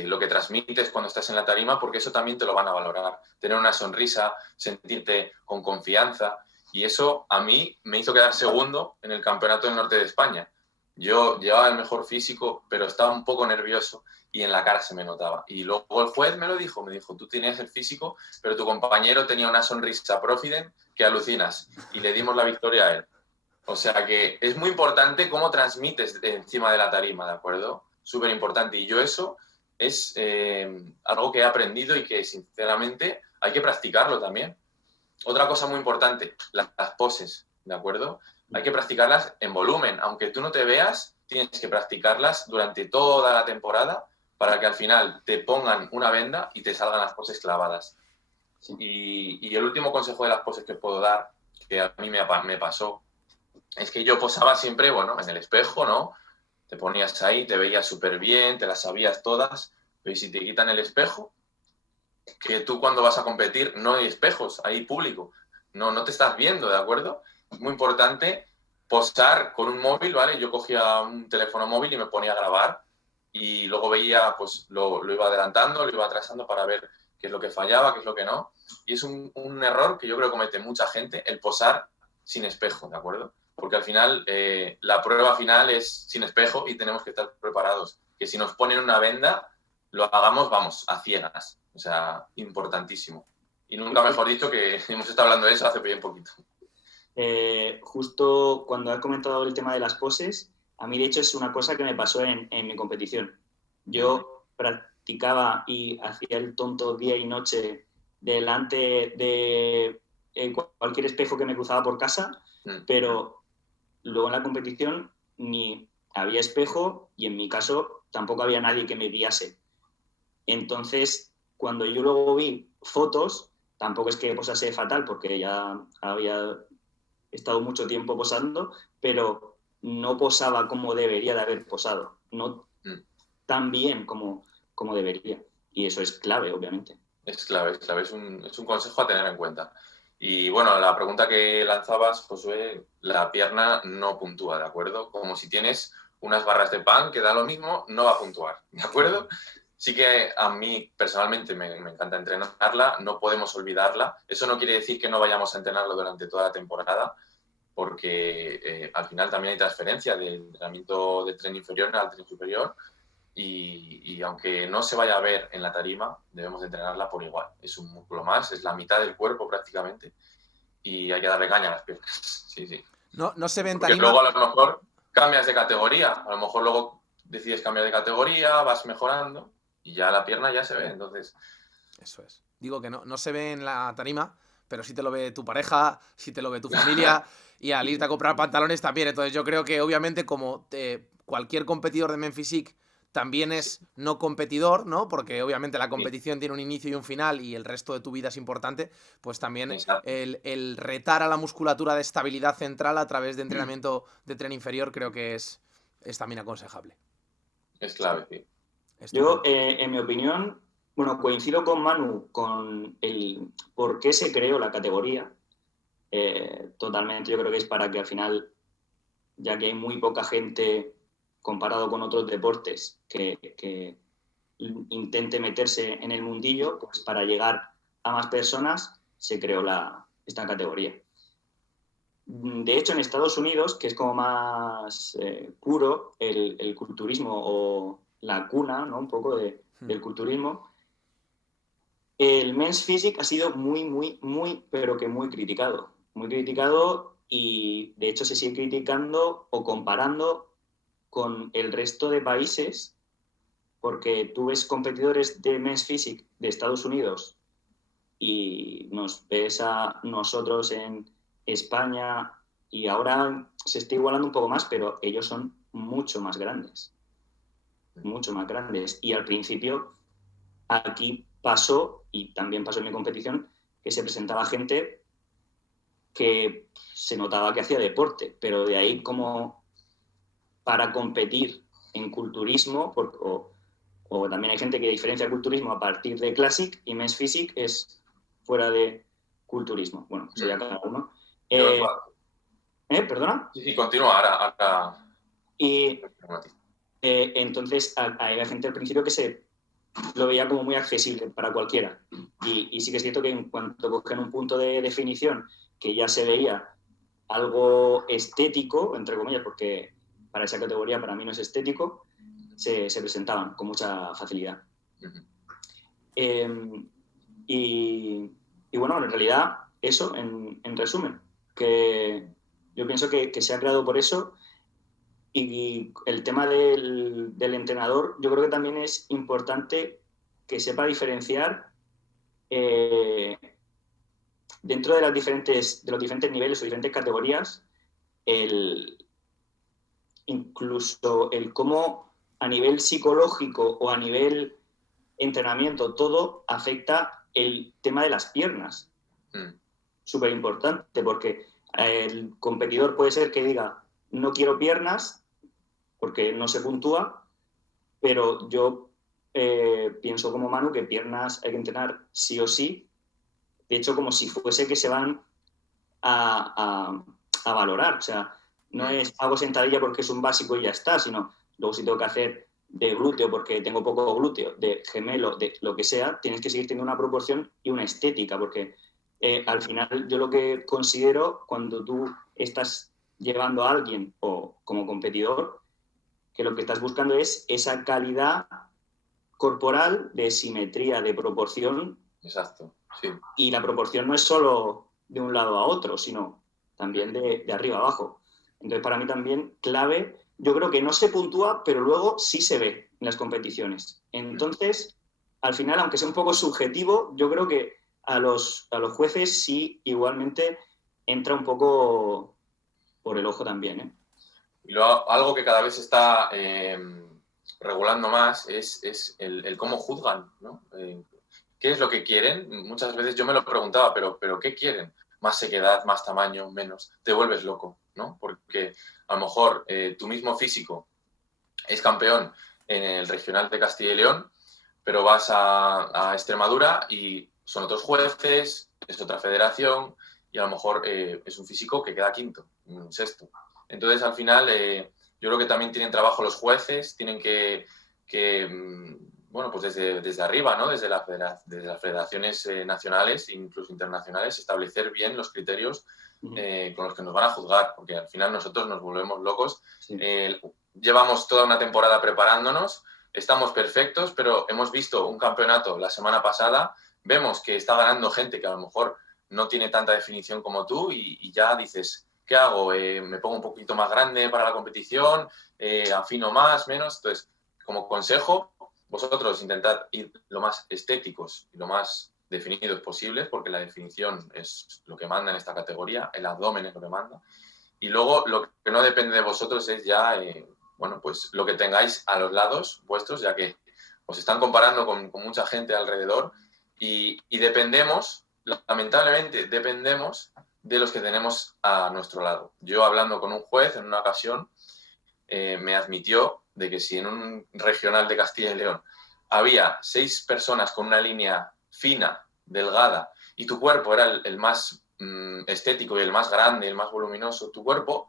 lo que transmites cuando estás en la tarima, porque eso también te lo van a valorar. Tener una sonrisa, sentirte con confianza. Y eso a mí me hizo quedar segundo en el Campeonato del Norte de España. Yo llevaba el mejor físico, pero estaba un poco nervioso y en la cara se me notaba. Y luego el juez me dijo, tú tenías el físico, pero tu compañero tenía una sonrisa profiden que alucinas. Y le dimos la victoria a él. O sea que es muy importante cómo transmites encima de la tarima, ¿de acuerdo? Súper importante. Y yo eso es algo que he aprendido y que sinceramente hay que practicarlo también. Otra cosa muy importante, las poses, ¿de acuerdo? Hay que practicarlas en volumen. Aunque tú no te veas, tienes que practicarlas durante toda la temporada para que al final te pongan una venda y te salgan las poses clavadas. Sí. Y el último consejo de las poses que puedo dar, que a mí me pasó, es que yo posaba siempre, bueno, en el espejo, ¿no? Te ponías ahí, te veías súper bien, te las sabías todas, pero ¿y si te quitan el espejo? Que tú cuando vas a competir no hay espejos, hay público, no te estás viendo, ¿de acuerdo? Es muy importante posar con un móvil, ¿vale? Yo cogía un teléfono móvil y me ponía a grabar y luego veía, pues lo iba adelantando, lo iba atrasando para ver qué es lo que fallaba, qué es lo que no. Y es un error que yo creo que comete mucha gente, el posar sin espejo, ¿de acuerdo? Porque al final la prueba final es sin espejo y tenemos que estar preparados. Que si nos ponen una venda, lo hagamos, vamos, a ciegas. O sea, importantísimo. Y nunca mejor dicho que hemos estado hablando de eso hace bien poquito. Justo cuando has comentado el tema de las poses, a mí de hecho es una cosa que me pasó en mi competición. Yo practicaba y hacía el tonto día y noche delante de cualquier espejo que me cruzaba por casa, pero luego en la competición ni había espejo y en mi caso tampoco había nadie que me guiase. Entonces, cuando yo luego vi fotos, tampoco es que posase fatal porque ya había estado mucho tiempo posando, pero no posaba como debería de haber posado, no tan bien como debería. Y eso es clave, obviamente. Es clave, es un consejo a tener en cuenta. Y bueno, la pregunta que lanzabas, Josué, la pierna no puntúa, ¿de acuerdo? Como si tienes unas barras de pan que da lo mismo, no va a puntuar, ¿de acuerdo? Sí que a mí personalmente me encanta entrenarla, no podemos olvidarla. Eso no quiere decir que no vayamos a entrenarlo durante toda la temporada, porque al final también hay transferencia del entrenamiento de tren inferior al tren superior y aunque no se vaya a ver en la tarima, debemos de entrenarla por igual. Es un músculo más, es la mitad del cuerpo prácticamente y hay que darle caña a las piernas. Sí, sí. No se ve en Porque tarima. luego a lo mejor cambias de categoría, a lo mejor luego decides cambiar de categoría, vas mejorando y ya la pierna ya se ve, entonces... Eso es. Digo que no se ve en la tarima, pero sí te lo ve tu pareja, sí te lo ve tu familia y al irte a comprar pantalones también. Entonces yo creo que obviamente como cualquier competidor de Men Physique también es no competidor, ¿no? Porque obviamente la competición tiene un inicio y un final y el resto de tu vida es importante, pues también el retar a la musculatura de estabilidad central a través de entrenamiento de tren inferior creo que es también aconsejable. Es clave, sí. Yo, en mi opinión, bueno, coincido con Manu con el por qué se creó la categoría. Totalmente, yo creo que es para que al final, ya que hay muy poca gente comparado con otros deportes que intente meterse en el mundillo, pues para llegar a más personas se creó esta categoría. De hecho, en Estados Unidos, que es como más puro el culturismo o la cuna, ¿no? Un poco del culturismo, el Men's Physique ha sido muy, pero que muy criticado. Muy criticado y de hecho se sigue criticando o comparando con el resto de países, porque tú ves competidores de Men's Physique de Estados Unidos y nos ves a nosotros en España y ahora se está igualando un poco más, pero ellos son mucho más grandes. Mucho más grandes. Y al principio aquí pasó, y también pasó en mi competición, que se presentaba gente que se notaba que hacía deporte, pero de ahí como para competir en culturismo, o también hay gente que diferencia culturismo a partir de Classic y Men's Physique es fuera de culturismo. Bueno, pues ya cada uno. ¿Perdona? Sí, continúa ahora. Y entonces hay gente al principio que se lo veía como muy accesible para cualquiera. Y sí que es cierto que en cuanto cogen un punto de definición que ya se veía algo estético, entre comillas, porque para esa categoría para mí no es estético, se presentaban con mucha facilidad. Y bueno, en realidad eso, en resumen, que yo pienso que se ha creado por eso. Y el tema del entrenador, yo creo que también es importante que sepa diferenciar dentro de los diferentes niveles o diferentes categorías, incluso el cómo a nivel psicológico o a nivel entrenamiento todo afecta el tema de las piernas. Súper importante, porque el competidor puede ser que diga no quiero piernas porque no se puntúa, pero yo pienso como Manu que piernas hay que entrenar sí o sí, de hecho como si fuese que se van a valorar, o sea, no es hago sentadilla porque es un básico y ya está, sino luego si tengo que hacer de glúteo porque tengo poco glúteo, de gemelo, de lo que sea, tienes que seguir teniendo una proporción y una estética, porque al final yo lo que considero cuando tú estás llevando a alguien o como competidor, que lo que estás buscando es esa calidad corporal de simetría, de proporción. Exacto, sí. Y la proporción no es solo de un lado a otro, sino también de arriba a abajo. Entonces, para mí también clave, yo creo que no se puntúa, pero luego sí se ve en las competiciones. Entonces, al final, aunque sea un poco subjetivo, yo creo que a los jueces sí igualmente entra un poco por el ojo también, ¿eh? Y luego, algo que cada vez se está regulando más es el cómo juzgan, ¿no? ¿Qué es lo que quieren? Muchas veces yo me lo preguntaba, pero ¿qué quieren? Más sequedad, más tamaño, menos. Te vuelves loco, ¿no? Porque a lo mejor tu mismo físico es campeón en el regional de Castilla y León, pero vas a Extremadura y son otros jueces, es otra federación y a lo mejor es un físico que queda quinto, sexto. Entonces, al final, yo creo que también tienen trabajo los jueces, tienen que bueno, pues desde arriba, ¿no? Desde las federaciones nacionales e incluso internacionales, establecer bien los criterios con los que nos van a juzgar, porque al final nosotros nos volvemos locos. Sí. Llevamos toda una temporada preparándonos, estamos perfectos, pero hemos visto un campeonato la semana pasada, vemos que está ganando gente que a lo mejor no tiene tanta definición como tú y ya dices, ¿qué hago? ¿Me pongo un poquito más grande para la competición? ¿Afino más, menos? Entonces, como consejo, vosotros intentad ir lo más estéticos y lo más definidos posibles, porque la definición es lo que manda en esta categoría, el abdomen es lo que manda. Y luego lo que no depende de vosotros es ya, bueno, pues lo que tengáis a los lados vuestros, ya que os están comparando con mucha gente alrededor y dependemos, lamentablemente, dependemos de los que tenemos a nuestro lado. Yo hablando con un juez en una ocasión, me admitió de que si en un regional de Castilla y León había 6 personas con una línea fina, delgada, y tu cuerpo era el más estético y el más grande, el más voluminoso, tu cuerpo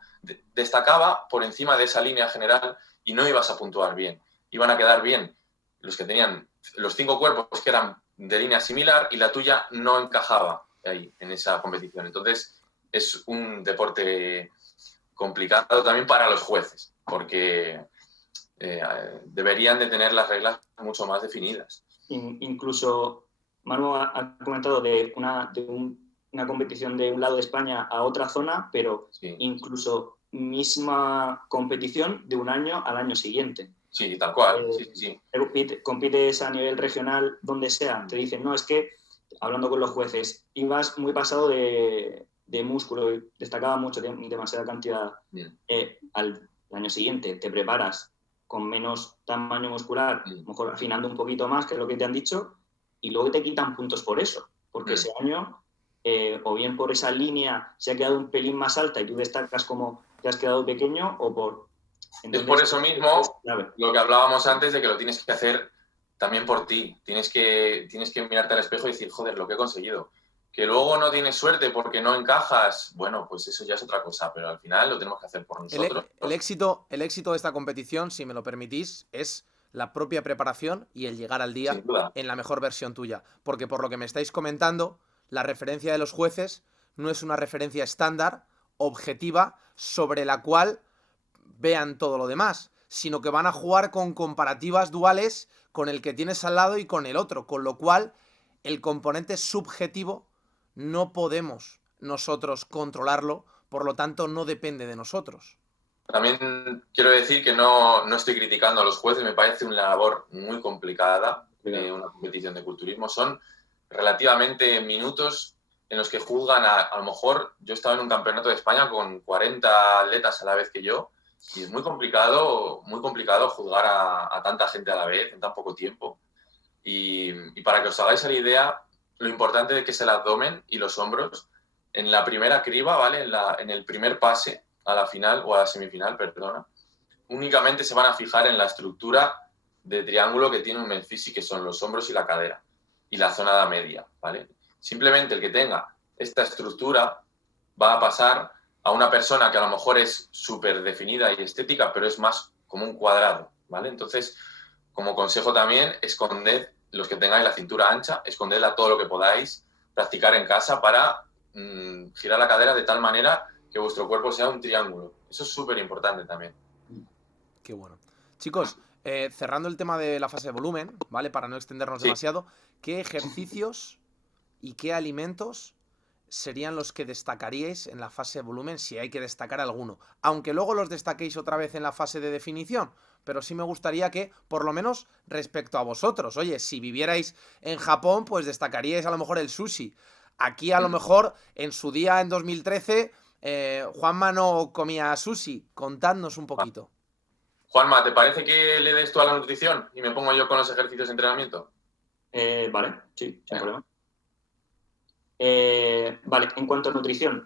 destacaba por encima de esa línea general y no ibas a puntuar bien. Iban a quedar bien los que tenían los 5 cuerpos que eran de línea similar y la tuya no encajaba ahí en esa competición. Entonces es un deporte complicado también para los jueces, porque deberían de tener las reglas mucho más definidas. Incluso Manu ha comentado de una competición de un lado de España a otra zona, pero sí. Incluso misma competición de un año al año siguiente. Sí, tal cual. Sí. Compites a nivel regional, donde sea. Te dicen, no, es que, hablando con los jueces, ibas muy pasado de músculo, destacaba mucho, demasiada cantidad. Al año siguiente te preparas con menos tamaño muscular, a lo mejor afinando un poquito más, que es lo que te han dicho, y luego te quitan puntos por eso, porque ese año, o bien por esa línea se ha quedado un pelín más alta y tú destacas como te has quedado pequeño, o por... Entonces, es por eso mismo lo que hablábamos antes de que lo tienes que hacer también por ti. Tienes que mirarte al espejo y decir, joder, lo que he conseguido. Que luego no tienes suerte porque no encajas, bueno, pues eso ya es otra cosa, pero al final lo tenemos que hacer por nosotros. El éxito de esta competición, si me lo permitís, es la propia preparación y el llegar al día en la mejor versión tuya. Porque por lo que me estáis comentando, la referencia de los jueces no es una referencia estándar, objetiva, sobre la cual vean todo lo demás, sino que van a jugar con comparativas duales con el que tienes al lado y con el otro, con lo cual el componente subjetivo no podemos nosotros controlarlo, por lo tanto no depende de nosotros. También quiero decir que no estoy criticando a los jueces, me parece una labor muy complicada, una competición de culturismo. Son relativamente minutos en los que juzgan a lo mejor, yo estaba en un campeonato de España con 40 atletas a la vez que yo, y es muy complicado juzgar a tanta gente a la vez en tan poco tiempo. Y para que os hagáis la idea, lo importante de que es el abdomen y los hombros, en la primera criba, ¿vale? En el primer pase a la final, o a la semifinal, perdona, únicamente se van a fijar en la estructura de triángulo que tiene un men's physique, que son los hombros y la cadera, y la zona media, ¿vale? Simplemente el que tenga esta estructura va a pasar a una persona que a lo mejor es súper definida y estética, pero es más como un cuadrado, ¿vale? Entonces, como consejo también, esconded, los que tengáis la cintura ancha, escondedla todo lo que podáis, practicar en casa para girar la cadera de tal manera que vuestro cuerpo sea un triángulo. Eso es súper importante también. Qué bueno. Chicos, cerrando el tema de la fase de volumen, ¿vale? Para no extendernos demasiado, ¿qué ejercicios y qué alimentos serían los que destacaríais en la fase de volumen, si hay que destacar alguno? Aunque luego los destaquéis otra vez en la fase de definición, pero sí me gustaría que, por lo menos respecto a vosotros, oye, si vivierais en Japón, pues destacaríais a lo mejor el sushi. Aquí a lo mejor, en su día, en 2013, Juanma no comía sushi. Contadnos un poquito. Juanma, ¿te parece que le des tú a la nutrición y me pongo yo con los ejercicios de entrenamiento? Vale, sí, sin problema. Vale, en cuanto a nutrición,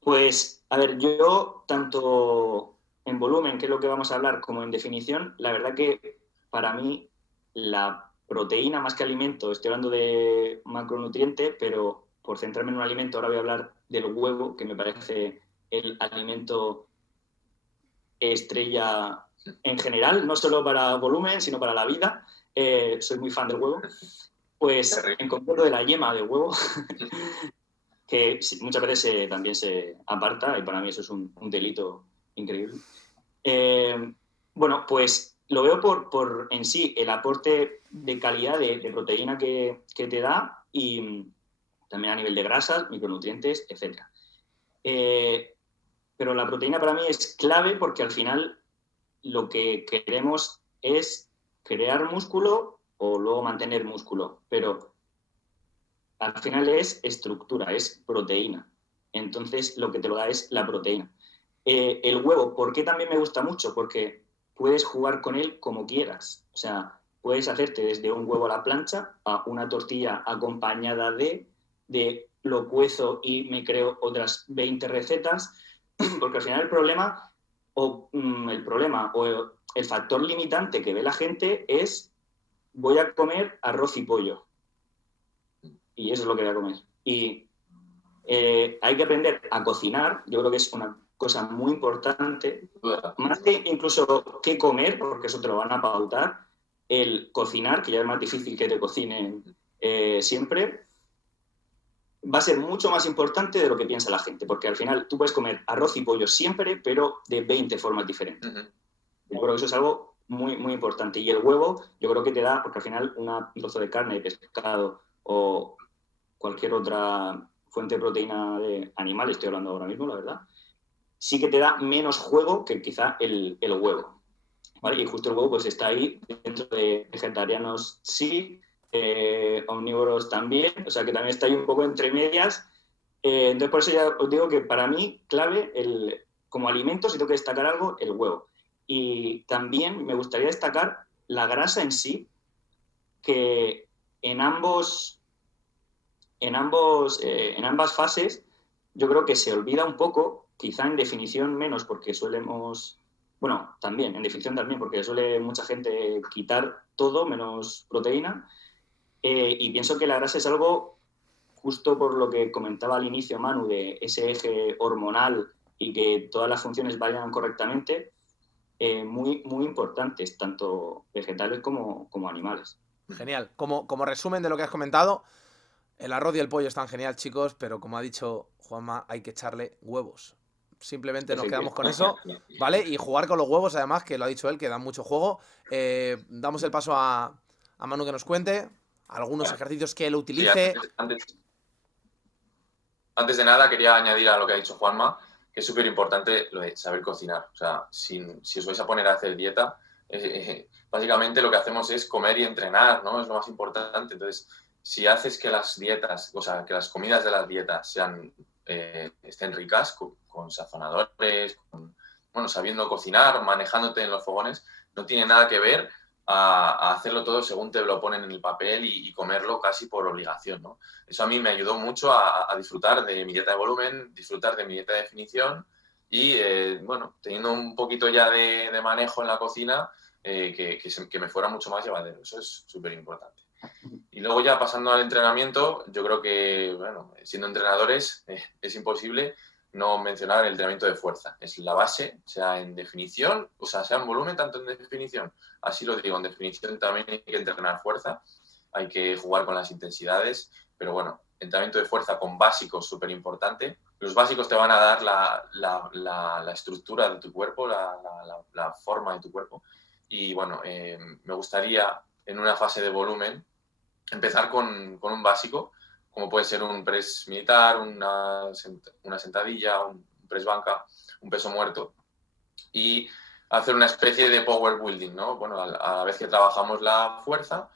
pues, a ver, yo tanto en volumen, que es lo que vamos a hablar, como en definición, la verdad que para mí la proteína más que alimento, estoy hablando de macronutriente, pero por centrarme en un alimento, ahora voy a hablar del huevo, que me parece el alimento estrella en general, no solo para volumen, sino para la vida. Soy muy fan del huevo. Pues en concreto de la yema del huevo, que muchas veces también se aparta, y para mí eso es un delito increíble. Bueno, pues lo veo por en sí el aporte de calidad de proteína que te da, y también a nivel de grasas, micronutrientes, etc. Pero la proteína para mí es clave porque al final lo que queremos es crear músculo o luego mantener músculo, pero al final es estructura, es proteína. Entonces lo que te lo da es la proteína. El huevo, ¿por qué también me gusta mucho? Porque puedes jugar con él como quieras. O sea, puedes hacerte desde un huevo a la plancha a una tortilla acompañada de lo cuezo y me creo otras 20 recetas, porque al final el problema o el factor limitante que ve la gente es voy a comer arroz y pollo. Y eso es lo que voy a comer. Y hay que aprender a cocinar, yo creo que es una cosa muy importante, más que incluso qué comer, porque eso te lo van a pautar, el cocinar, que ya es más difícil que te cocinen siempre, va a ser mucho más importante de lo que piensa la gente, porque al final tú puedes comer arroz y pollo siempre, pero de 20 formas diferentes. Yo creo que eso es algo muy, muy importante. Y el huevo, yo creo que te da, porque al final un trozo de carne, de pescado o cualquier otra fuente de proteína de animal, estoy hablando ahora mismo, la verdad, sí que te da menos juego que quizá el huevo. ¿Vale? Y justo el huevo pues está ahí dentro de vegetarianos sí, omnívoros también, o sea que también está ahí un poco entre medias. Entonces por eso ya os digo que para mí clave como alimento, si tengo que destacar algo, el huevo. Y también me gustaría destacar la grasa en sí, que en ambas fases yo creo que se olvida un poco, quizá en definición menos, porque bueno, también, en definición también, porque suele mucha gente quitar todo menos proteína, y pienso que la grasa es algo, justo por lo que comentaba al inicio Manu, de ese eje hormonal y que todas las funciones vayan correctamente, muy, muy importantes, tanto vegetales como animales. Genial. Como resumen de lo que has comentado, el arroz y el pollo están genial, chicos, pero como ha dicho Juanma, hay que echarle huevos. Simplemente nos quedamos con eso, ¿vale? Y jugar con los huevos, además, que lo ha dicho él, que dan mucho juego. Damos el paso a Manu que nos cuente algunos ejercicios que él Sí, utilice. antes de nada quería añadir a lo que ha dicho Juanma, que es súper importante lo de saber cocinar. O sea, si os vais a poner a hacer dieta, básicamente lo que hacemos es comer y entrenar, ¿no? Es lo más importante. Entonces, si haces que las dietas, o sea, que las comidas de las dietas estén ricas, con sazonadores, bueno, sabiendo cocinar, manejándote en los fogones, no tiene nada que ver a hacerlo todo según te lo ponen en el papel y comerlo casi por obligación, ¿no? Eso a mí me ayudó mucho a disfrutar de mi dieta de volumen, disfrutar de mi dieta de definición y, bueno, teniendo un poquito ya de manejo en la cocina, que me fuera mucho más llevadero. Eso es súper importante. Y luego ya pasando al entrenamiento, yo creo que, bueno, siendo entrenadores, es imposible no mencionar el entrenamiento de fuerza. Es la base, sea en definición, o sea en volumen, tanto en definición. Así lo digo, en definición también hay que entrenar fuerza, hay que jugar con las intensidades, pero bueno, entrenamiento de fuerza con básicos, súper importante. Los básicos te van a dar la estructura de tu cuerpo, la forma de tu cuerpo. Y bueno, me gustaría en una fase de volumen empezar con un básico, como puede ser un press militar, una sentadilla, un press banca, un peso muerto, y hacer una especie de power building, ¿no? Bueno, a la vez que trabajamos la fuerza,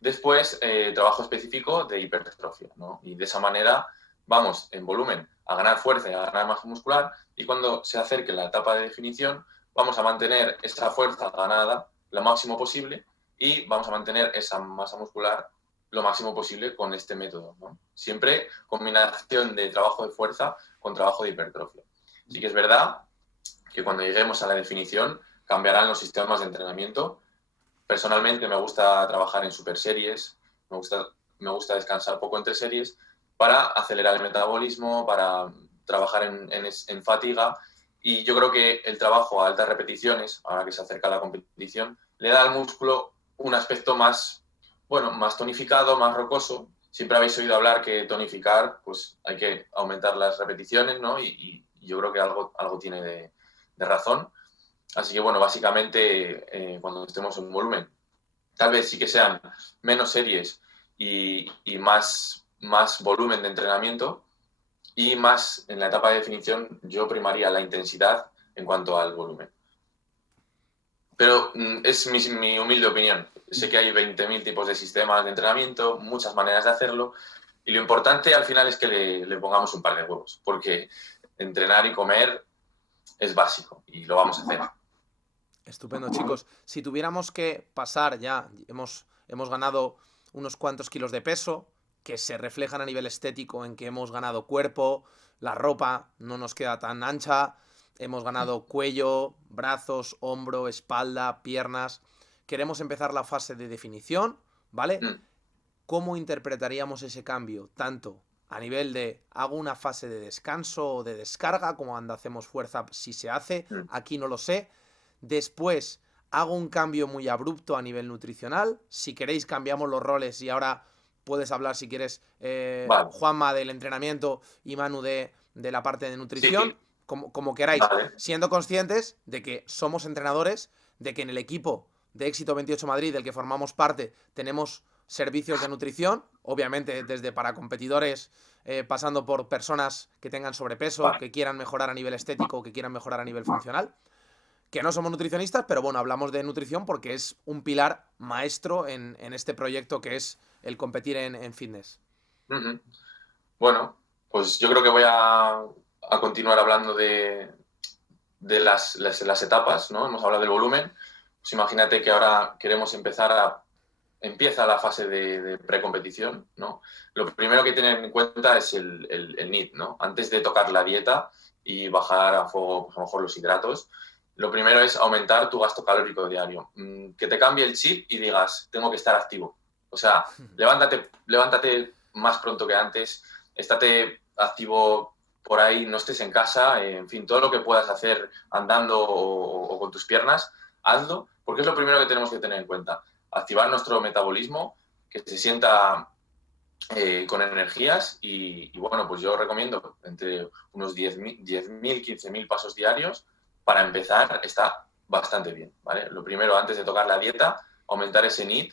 después trabajo específico de hipertrofia, ¿no? Y de esa manera vamos en volumen a ganar fuerza y a ganar masa muscular, y cuando se acerque la etapa de definición vamos a mantener esa fuerza ganada lo máximo posible y vamos a mantener esa masa muscular lo máximo posible con este método, ¿no? Siempre combinación de trabajo de fuerza con trabajo de hipertrofia. Sí que es verdad que cuando lleguemos a la definición cambiarán los sistemas de entrenamiento. Personalmente me gusta trabajar en super series, me gusta descansar poco entre series para acelerar el metabolismo, para trabajar en fatiga, y yo creo que el trabajo a altas repeticiones, ahora que se acerca la competición, le da al músculo un aspecto más, bueno, más tonificado, más rocoso. Siempre habéis oído hablar que tonificar, pues hay que aumentar las repeticiones, ¿no? Y yo creo que algo tiene de razón. Así que, bueno, básicamente, cuando estemos en volumen, tal vez sí que sean menos series y más más volumen de entrenamiento y más en la etapa de definición yo primaría la intensidad en cuanto al volumen. Pero es mi humilde opinión. Sé que hay 20.000 tipos de sistemas de entrenamiento, muchas maneras de hacerlo, y lo importante al final es que le pongamos un par de huevos, porque entrenar y comer es básico y lo vamos a hacer. Estupendo, chicos. Si tuviéramos que pasar ya, hemos ganado unos cuantos kilos de peso, que se reflejan a nivel estético en que hemos ganado cuerpo, la ropa no nos queda tan ancha, hemos ganado cuello, brazos, hombro, espalda, piernas. Queremos empezar la fase de definición, ¿vale? ¿Cómo interpretaríamos ese cambio? Tanto a nivel de hago una fase de descanso o de descarga, como cuando hacemos fuerza si se hace, aquí no lo sé. Después hago un cambio muy abrupto a nivel nutricional. Si queréis cambiamos los roles y ahora puedes hablar si quieres, Vale. Juanma del entrenamiento y Manu de la parte de nutrición, Sí. como queráis, Vale. siendo conscientes de que somos entrenadores, de que en el equipo de Éxito 28 Madrid, del que formamos parte, tenemos servicios de nutrición, obviamente desde para competidores, pasando por personas que tengan sobrepeso, Vale. que quieran mejorar a nivel estético, que quieran mejorar a nivel funcional. Que no somos nutricionistas, pero bueno, hablamos de nutrición porque es un pilar maestro en este proyecto que es el competir en fitness. Bueno, pues yo creo que voy a continuar hablando de las etapas, ¿no? Hemos hablado del volumen. Pues imagínate que ahora queremos empieza la fase de precompetición, ¿no? Lo primero que tener en cuenta es el NEAT, ¿no? Antes de tocar la dieta y bajar a fuego, pues a lo mejor los hidratos, lo primero es aumentar tu gasto calórico diario. Que te cambie el chip y digas, tengo que estar activo. O sea, levántate más pronto que antes, estate activo por ahí, no estés en casa, en fin, todo lo que puedas hacer andando o con tus piernas, hazlo, porque es lo primero que tenemos que tener en cuenta. Activar nuestro metabolismo, que se sienta con energías y bueno, pues yo recomiendo entre unos 10.000, 15.000 pasos diarios. Para empezar está bastante bien, ¿vale? Lo primero, antes de tocar la dieta, aumentar ese NEAT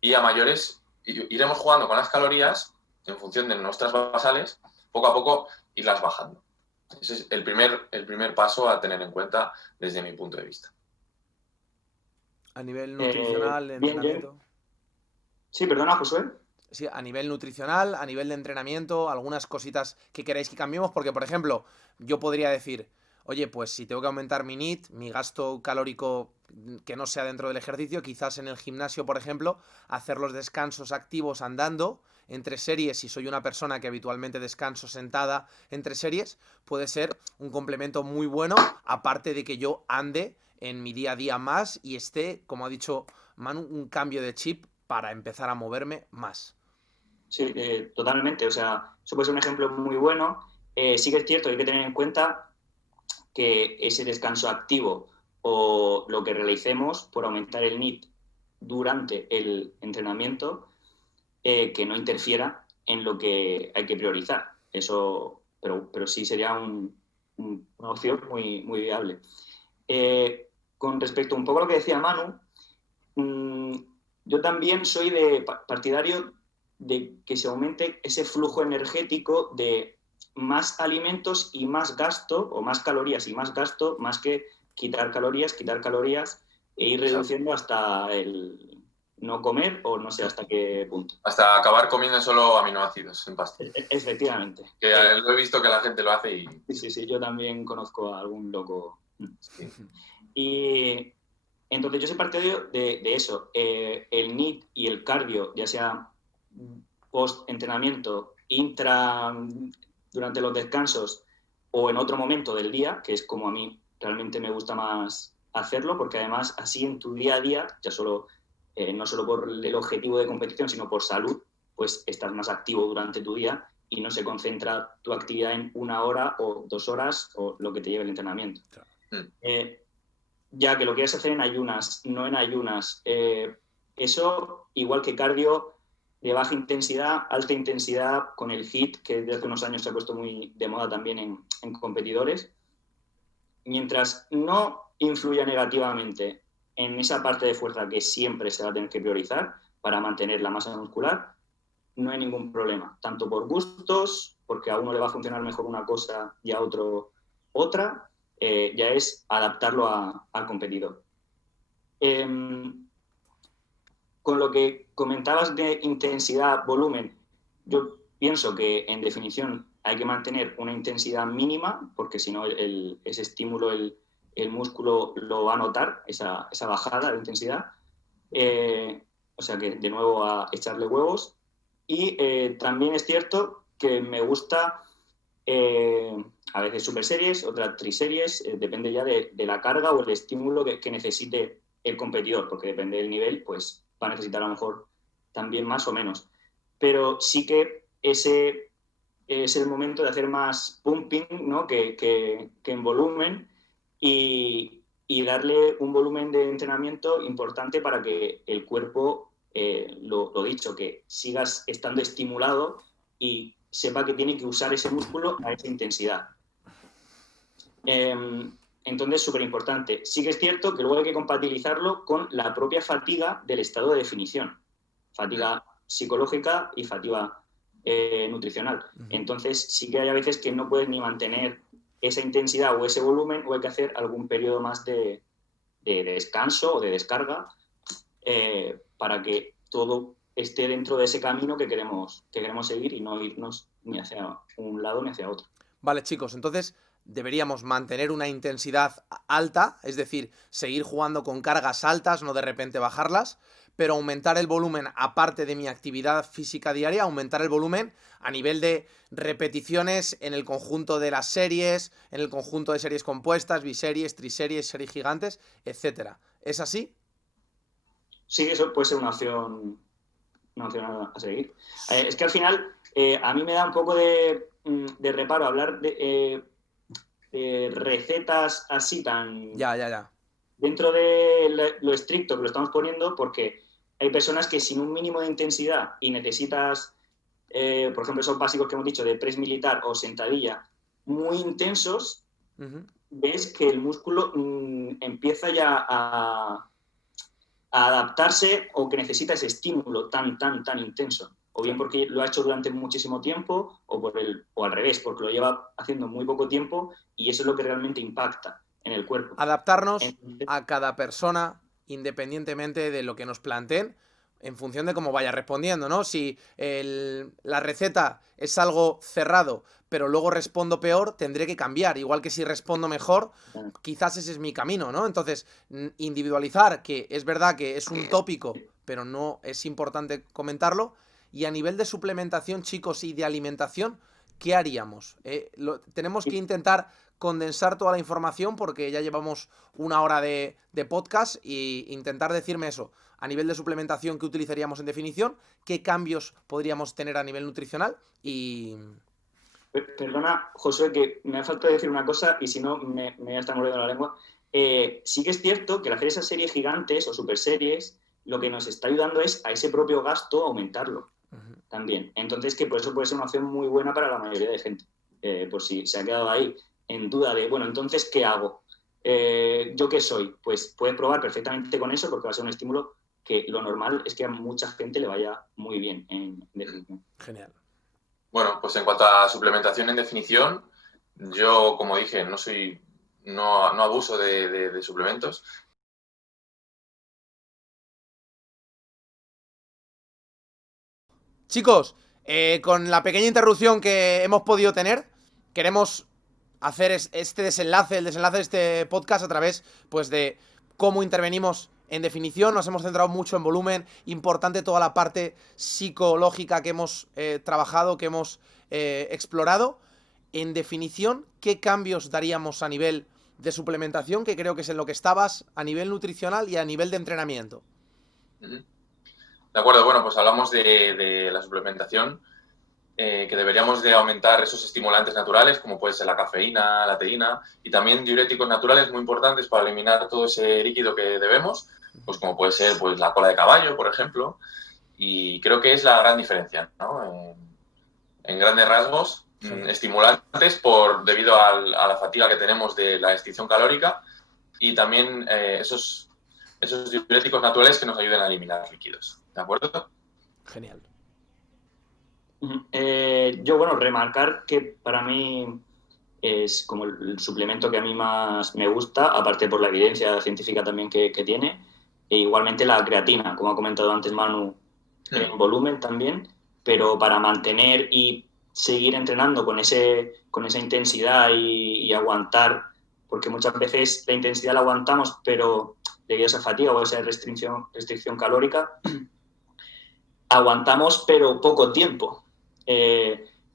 y a mayores iremos jugando con las calorías en función de nuestras basales, poco a poco irlas bajando. Ese es el primer paso a tener en cuenta desde mi punto de vista. A nivel nutricional, de entrenamiento. Sí, perdona, Josué. Sí, a nivel nutricional, a nivel de entrenamiento, algunas cositas que queráis que cambiemos, porque por ejemplo, yo podría decir, oye, pues si tengo que aumentar mi NEAT, mi gasto calórico que no sea dentro del ejercicio, quizás en el gimnasio, por ejemplo, hacer los descansos activos andando entre series, si soy una persona que habitualmente descanso sentada entre series, puede ser un complemento muy bueno, aparte de que yo ande en mi día a día más y esté, como ha dicho Manu, un cambio de chip para empezar a moverme más. Sí, totalmente. O sea, eso puede ser un ejemplo muy bueno. Sí que es cierto, hay que tener en cuenta que ese descanso activo o lo que realicemos por aumentar el NEAT durante el entrenamiento, que no interfiera en lo que hay que priorizar. Eso, pero sí sería una opción muy, muy viable. Con respecto un poco a lo que decía Manu, yo también soy partidario de que se aumente ese flujo energético de más alimentos y más gasto, o más calorías y más gasto, más que quitar calorías e ir reduciendo hasta el no comer o no sé hasta qué punto. Hasta acabar comiendo solo aminoácidos en pasta. Efectivamente. Que lo he visto que la gente lo hace y... Sí, yo también conozco a algún loco. Sí. Y entonces yo soy partidario de eso. El NEAT y el cardio, ya sea post-entrenamiento, durante los descansos o en otro momento del día, que es como a mí realmente me gusta más hacerlo, porque además así en tu día a día, ya no solo por el objetivo de competición, sino por salud, pues estás más activo durante tu día y no se concentra tu actividad en 1 hora o 2 horas o lo que te lleve el entrenamiento. Ya que lo quieras hacer en ayunas, no en ayunas, eso, igual que cardio de baja intensidad, alta intensidad, con el HIIT, que desde hace unos años se ha puesto muy de moda también en competidores, mientras no influya negativamente en esa parte de fuerza que siempre se va a tener que priorizar para mantener la masa muscular, no hay ningún problema, tanto por gustos, porque a uno le va a funcionar mejor una cosa y a otro otra, ya es adaptarlo al competidor. Con lo que comentabas de intensidad, volumen, yo pienso que en definición hay que mantener una intensidad mínima, porque si no ese estímulo, el músculo lo va a notar, esa bajada de intensidad. O sea que de nuevo a echarle huevos. Y también es cierto que me gusta a veces superseries, otras triseries, depende ya de la carga o el estímulo que necesite el competidor, porque depende del nivel, pues va a necesitar a lo mejor también más o menos. Pero sí que ese es el momento de hacer más pumping, ¿no? que en volumen y darle un volumen de entrenamiento importante para que el cuerpo, lo dicho, que sigas estando estimulado y sepa que tiene que usar ese músculo a esa intensidad. Entonces, súper importante. Sí que es cierto que luego hay que compatibilizarlo con la propia fatiga del estado de definición. Fatiga psicológica y fatiga nutricional. Entonces, sí que hay a veces que no puedes ni mantener esa intensidad o ese volumen, o hay que hacer algún periodo más de descanso o de descarga para que todo esté dentro de ese camino que queremos seguir y no irnos ni hacia un lado ni hacia otro. Vale, chicos, entonces deberíamos mantener una intensidad alta, es decir, seguir jugando con cargas altas, no de repente bajarlas, pero aumentar el volumen, aparte de mi actividad física diaria, aumentar el volumen a nivel de repeticiones en el conjunto de las series, en el conjunto de series compuestas, biseries, triseries, series gigantes, etcétera. ¿Es así? Sí, eso puede ser una opción a seguir. Es que al final a mí me da un poco de reparo hablar de recetas así tan... Ya. Dentro de lo estricto que lo estamos poniendo, porque hay personas que sin un mínimo de intensidad y necesitas, por ejemplo, esos básicos que hemos dicho de press militar o sentadilla, muy intensos, ves que el músculo empieza ya a adaptarse o que necesita ese estímulo tan intenso. O bien porque lo ha hecho durante muchísimo tiempo o al revés, porque lo lleva haciendo muy poco tiempo y eso es lo que realmente impacta en el cuerpo. Adaptarnos a cada persona independientemente de lo que nos planteen en función de cómo vaya respondiendo, ¿no? Si la receta es algo cerrado, pero luego respondo peor, tendré que cambiar. Igual que si respondo mejor, quizás ese es mi camino, ¿no? Entonces, individualizar, que es verdad que es un tópico, pero no es importante comentarlo. Y a nivel de suplementación, chicos, y de alimentación, ¿qué haríamos? Tenemos que intentar condensar toda la información porque ya llevamos una hora de podcast e intentar decirme eso. A nivel de suplementación, ¿qué utilizaríamos en definición? ¿Qué cambios podríamos tener a nivel nutricional? Y... Perdona, Josué, que me ha faltado decir una cosa y si no me voy a estar mordiendo la lengua. Sí que es cierto que al hacer esas series gigantes o super series, lo que nos está ayudando es a ese propio gasto aumentarlo también. Entonces, que por eso puede ser una opción muy buena para la mayoría de gente. Por si se ha quedado ahí en duda de, bueno, entonces, ¿qué hago? ¿Yo qué soy? Pues puedes probar perfectamente con eso porque va a ser un estímulo que lo normal es que a mucha gente le vaya muy bien en definición. Genial. Bueno, pues en cuanto a suplementación en definición, yo, como dije, no abuso de suplementos. Chicos, con la pequeña interrupción que hemos podido tener, queremos hacer este desenlace, el desenlace de este podcast a través, pues, de cómo intervenimos en definición. Nos hemos centrado mucho en volumen, importante toda la parte psicológica que hemos trabajado, que hemos explorado. En definición, ¿qué cambios daríamos a nivel de suplementación? Que creo que es en lo que estabas, a nivel nutricional y a nivel de entrenamiento. De acuerdo, bueno, pues hablamos de la suplementación, que deberíamos de aumentar esos estimulantes naturales, como puede ser la cafeína, la teína, y también diuréticos naturales muy importantes para eliminar todo ese líquido que debemos, pues como puede ser pues, la cola de caballo, por ejemplo, y creo que es la gran diferencia, ¿no? En grandes rasgos, estimulantes debido a la fatiga que tenemos de la extinción calórica y también esos diuréticos naturales que nos ayuden a eliminar líquidos. ¿De acuerdo? Genial. Yo, bueno, remarcar que para mí es como el suplemento que a mí más me gusta, aparte por la evidencia científica también que tiene, e igualmente la creatina, como ha comentado antes Manu, en volumen también, pero para mantener y seguir entrenando con esa intensidad y aguantar, porque muchas veces la intensidad la aguantamos, pero debido a esa fatiga o a esa restricción calórica, aguantamos pero poco tiempo.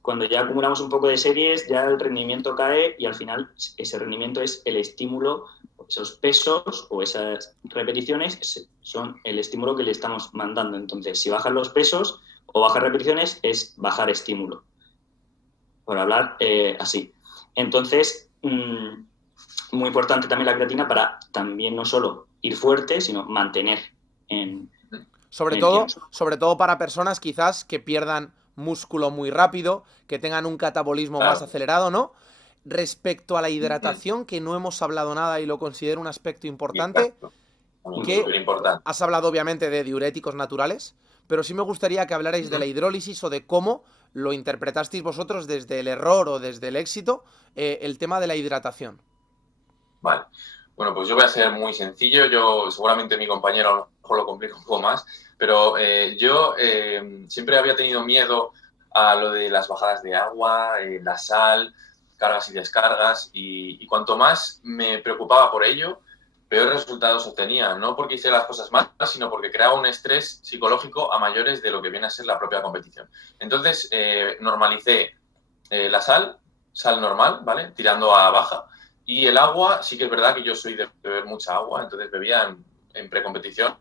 Cuando ya acumulamos un poco de series, ya el rendimiento cae y al final ese rendimiento es el estímulo, esos pesos o esas repeticiones son el estímulo que le estamos mandando. Entonces, si bajan los pesos o bajan repeticiones, es bajar estímulo, por hablar así. Entonces, muy importante también la creatina para también no solo ir fuerte, sino mantener en Sobre tiempo. todo para personas quizás que pierdan músculo muy rápido, que tengan un catabolismo más acelerado, ¿no? Respecto a la hidratación, que no hemos hablado nada y lo considero un aspecto importante, Exacto. que Súper importante. has hablado obviamente de diuréticos naturales, pero sí me gustaría que hablarais de la hidrólisis o de cómo lo interpretasteis vosotros desde el error o desde el éxito, el tema de la hidratación. Vale. Bueno, pues yo voy a ser muy sencillo. Yo, seguramente mi compañero a lo mejor lo complica un poco más, pero yo siempre había tenido miedo a lo de las bajadas de agua, la sal, cargas y descargas, y cuanto más me preocupaba por ello, peores resultados obtenía. No porque hice las cosas mal, sino porque creaba un estrés psicológico a mayores de lo que viene a ser la propia competición. Entonces, normalicé la sal normal, ¿vale? Tirando a baja. Y el agua, sí que es verdad que yo soy de beber mucha agua, entonces bebía en precompetición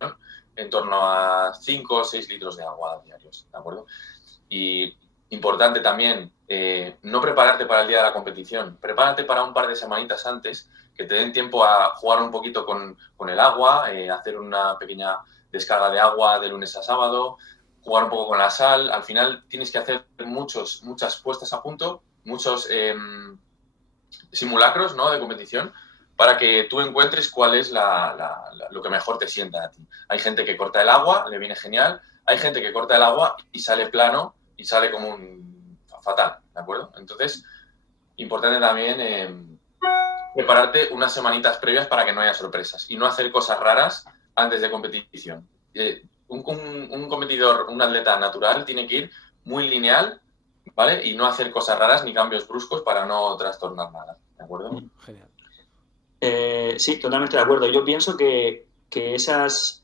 en torno a 5 o 6 litros de agua diarios, ¿de acuerdo? Y importante también, no prepararte para el día de la competición, prepárate para un par de semanitas antes, que te den tiempo a jugar un poquito con el agua, hacer una pequeña descarga de agua de lunes a sábado, jugar un poco con la sal. Al final tienes que hacer muchas puestas a punto, muchos simulacros, ¿no?, de competición, para que tú encuentres cuál es lo que mejor te sienta a ti. Hay gente que corta el agua, le viene genial. Hay gente que corta el agua y sale plano y sale como un fatal, ¿de acuerdo? Entonces, importante también prepararte unas semanitas previas para que no haya sorpresas y no hacer cosas raras antes de competición. Un competidor, un atleta natural, tiene que ir muy lineal, ¿vale? Y no hacer cosas raras ni cambios bruscos para no trastornar nada, ¿de acuerdo? Genial. Sí, totalmente de acuerdo. Yo pienso que esos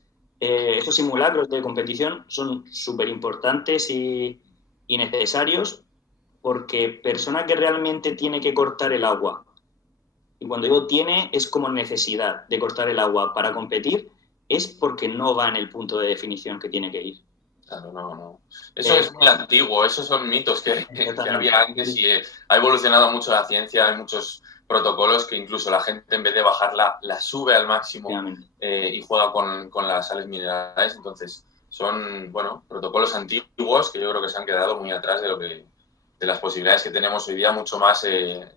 simulacros de competición son súper importantes y necesarios, porque persona que realmente tiene que cortar el agua, y cuando digo tiene, es como necesidad de cortar el agua para competir, es porque no va en el punto de definición que tiene que ir. Claro, no. Eso es muy antiguo, esos son mitos que había antes y ha evolucionado mucho la ciencia, hay muchos protocolos que incluso la gente en vez de bajarla la sube al máximo y juega con las sales minerales. Entonces son, bueno, protocolos antiguos que yo creo que se han quedado muy atrás de las posibilidades que tenemos hoy día, mucho más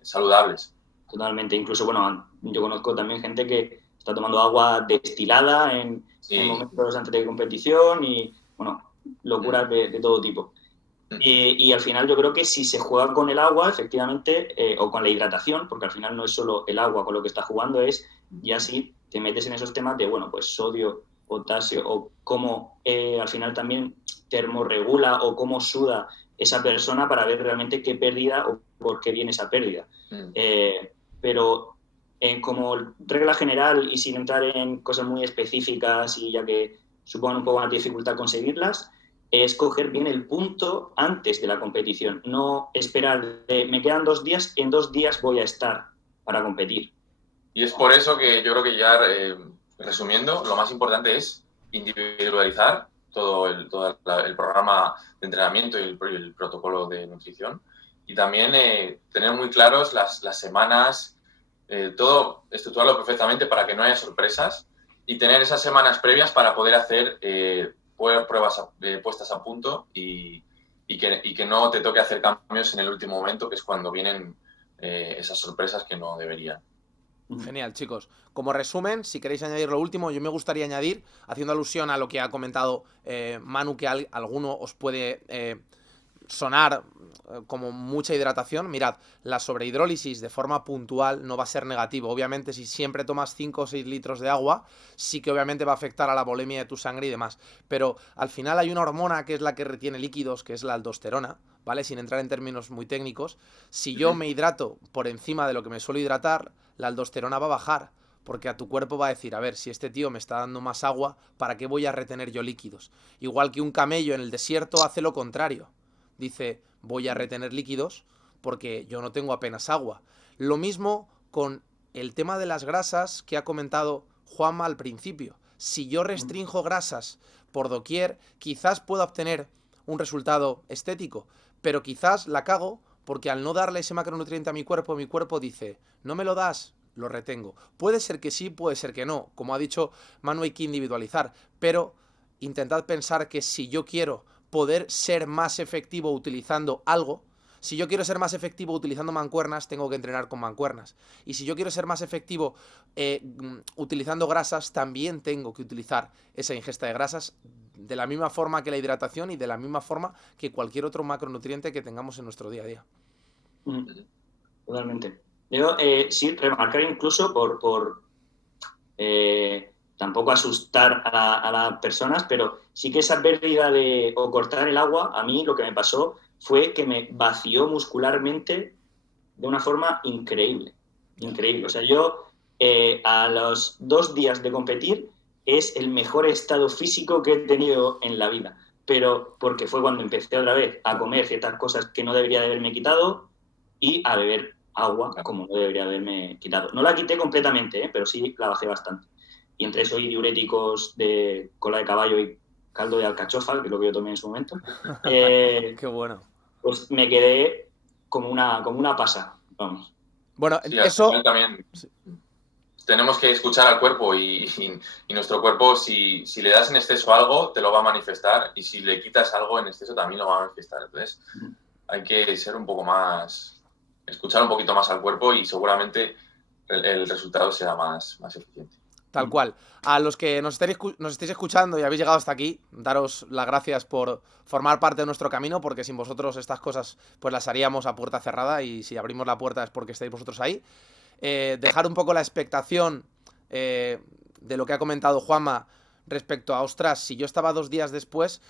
saludables. Totalmente, incluso, bueno, yo conozco también gente que está tomando agua destilada en momentos antes de competición y, bueno, locuras de todo tipo. Y al final yo creo que si se juega con el agua, efectivamente, o con la hidratación, porque al final no es solo el agua con lo que está jugando, es ya si te metes en esos temas de, bueno, pues sodio, potasio, o cómo al final también termorregula o cómo suda esa persona para ver realmente qué pérdida o por qué viene esa pérdida. Pero como regla general y sin entrar en cosas muy específicas y ya que supongan un poco más de dificultad conseguirlas, es coger bien el punto antes de la competición, no esperar de me quedan 2 días, en 2 días voy a estar para competir. Y es por eso que yo creo que ya, resumiendo, lo más importante es individualizar todo el programa de entrenamiento y el protocolo de nutrición, y también tener muy claros las semanas, todo estructurarlo perfectamente para que no haya sorpresas y tener esas semanas previas para poder hacer pruebas puestas a punto y que no te toque hacer cambios en el último momento, que es cuando vienen esas sorpresas que no deberían. Genial, chicos. Como resumen, si queréis añadir lo último, yo me gustaría añadir, haciendo alusión a lo que ha comentado Manu, que alguno os puede sonar como mucha hidratación. Mirad, la sobrehidrólisis de forma puntual no va a ser negativo. Obviamente, si siempre tomas 5 o 6 litros de agua, sí que obviamente va a afectar a la volemia de tu sangre y demás. Pero al final hay una hormona que es la que retiene líquidos, que es la aldosterona, ¿vale? Sin entrar en términos muy técnicos. Si yo me hidrato por encima de lo que me suelo hidratar, la aldosterona va a bajar. Porque a tu cuerpo va a decir, a ver, si este tío me está dando más agua, ¿para qué voy a retener yo líquidos? Igual que un camello en el desierto hace lo contrario. Dice, voy a retener líquidos porque yo no tengo apenas agua. Lo mismo con el tema de las grasas que ha comentado Juanma al principio. Si yo restringo grasas por doquier, quizás pueda obtener un resultado estético, pero quizás la cago porque al no darle ese macronutriente a mi cuerpo dice, no me lo das, lo retengo. Puede ser que sí, puede ser que no. Como ha dicho Manu, hay que individualizar, pero intentad pensar que si yo quiero poder ser más efectivo utilizando algo, si yo quiero ser más efectivo utilizando mancuernas, tengo que entrenar con mancuernas. Y si yo quiero ser más efectivo utilizando grasas, también tengo que utilizar esa ingesta de grasas de la misma forma que la hidratación y de la misma forma que cualquier otro macronutriente que tengamos en nuestro día a día. Totalmente. Yo sí, remarcar incluso por tampoco asustar a las personas, pero sí que esa pérdida o cortar el agua, a mí lo que me pasó fue que me vació muscularmente de una forma increíble. Increíble. O sea, yo a los 2 días de competir es el mejor estado físico que he tenido en la vida. Pero porque fue cuando empecé otra vez a comer ciertas cosas que no debería de haberme quitado y a beber agua como no debería haberme quitado. No la quité completamente, pero sí la bajé bastante. Y entre eso y diuréticos de cola de caballo y caldo de alcachofa, que es lo que yo tomé en su momento, Qué bueno. pues me quedé como una pasa, vamos. Bueno, Sí, eso... también tenemos que escuchar al cuerpo y nuestro cuerpo, si le das en exceso algo, te lo va a manifestar, y si le quitas algo en exceso también lo va a manifestar. Entonces, hay que ser un poco más, escuchar un poquito más al cuerpo y seguramente el resultado será más eficiente. Tal cual. A los que nos estéis escuchando y habéis llegado hasta aquí, daros las gracias por formar parte de nuestro camino, porque sin vosotros estas cosas pues las haríamos a puerta cerrada, y si abrimos la puerta es porque estáis vosotros ahí. Dejar un poco la expectación de lo que ha comentado Juanma respecto a, ostras, si yo estaba 2 días después,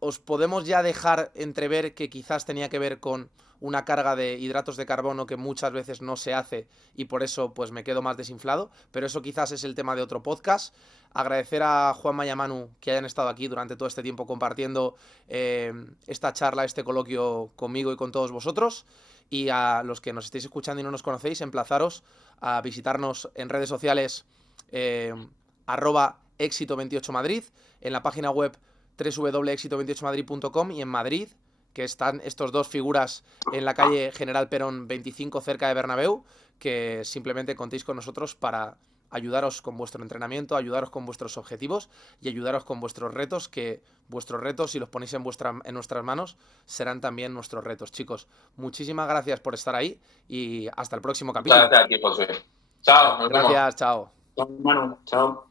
os podemos ya dejar entrever que quizás tenía que ver con una carga de hidratos de carbono que muchas veces no se hace y por eso pues me quedo más desinflado, pero eso quizás es el tema de otro podcast. Agradecer a Juanma y a Manu que hayan estado aquí durante todo este tiempo compartiendo esta charla, este coloquio conmigo y con todos vosotros. Y a los que nos estéis escuchando y no nos conocéis, emplazaros a visitarnos en redes sociales @éxito28madrid, en la página web www.éxito28madrid.com y en Madrid, que están estos dos figuras en la calle General Perón 25 cerca de Bernabéu, que simplemente contéis con nosotros para ayudaros con vuestro entrenamiento, ayudaros con vuestros objetivos y ayudaros con vuestros retos, que vuestros retos, si los ponéis en nuestras manos, serán también nuestros retos. Chicos, muchísimas gracias por estar ahí y hasta el próximo capítulo. Gracias a ti, José. Chao, nos vemos. Gracias, chao. Chao, Manu. Chao.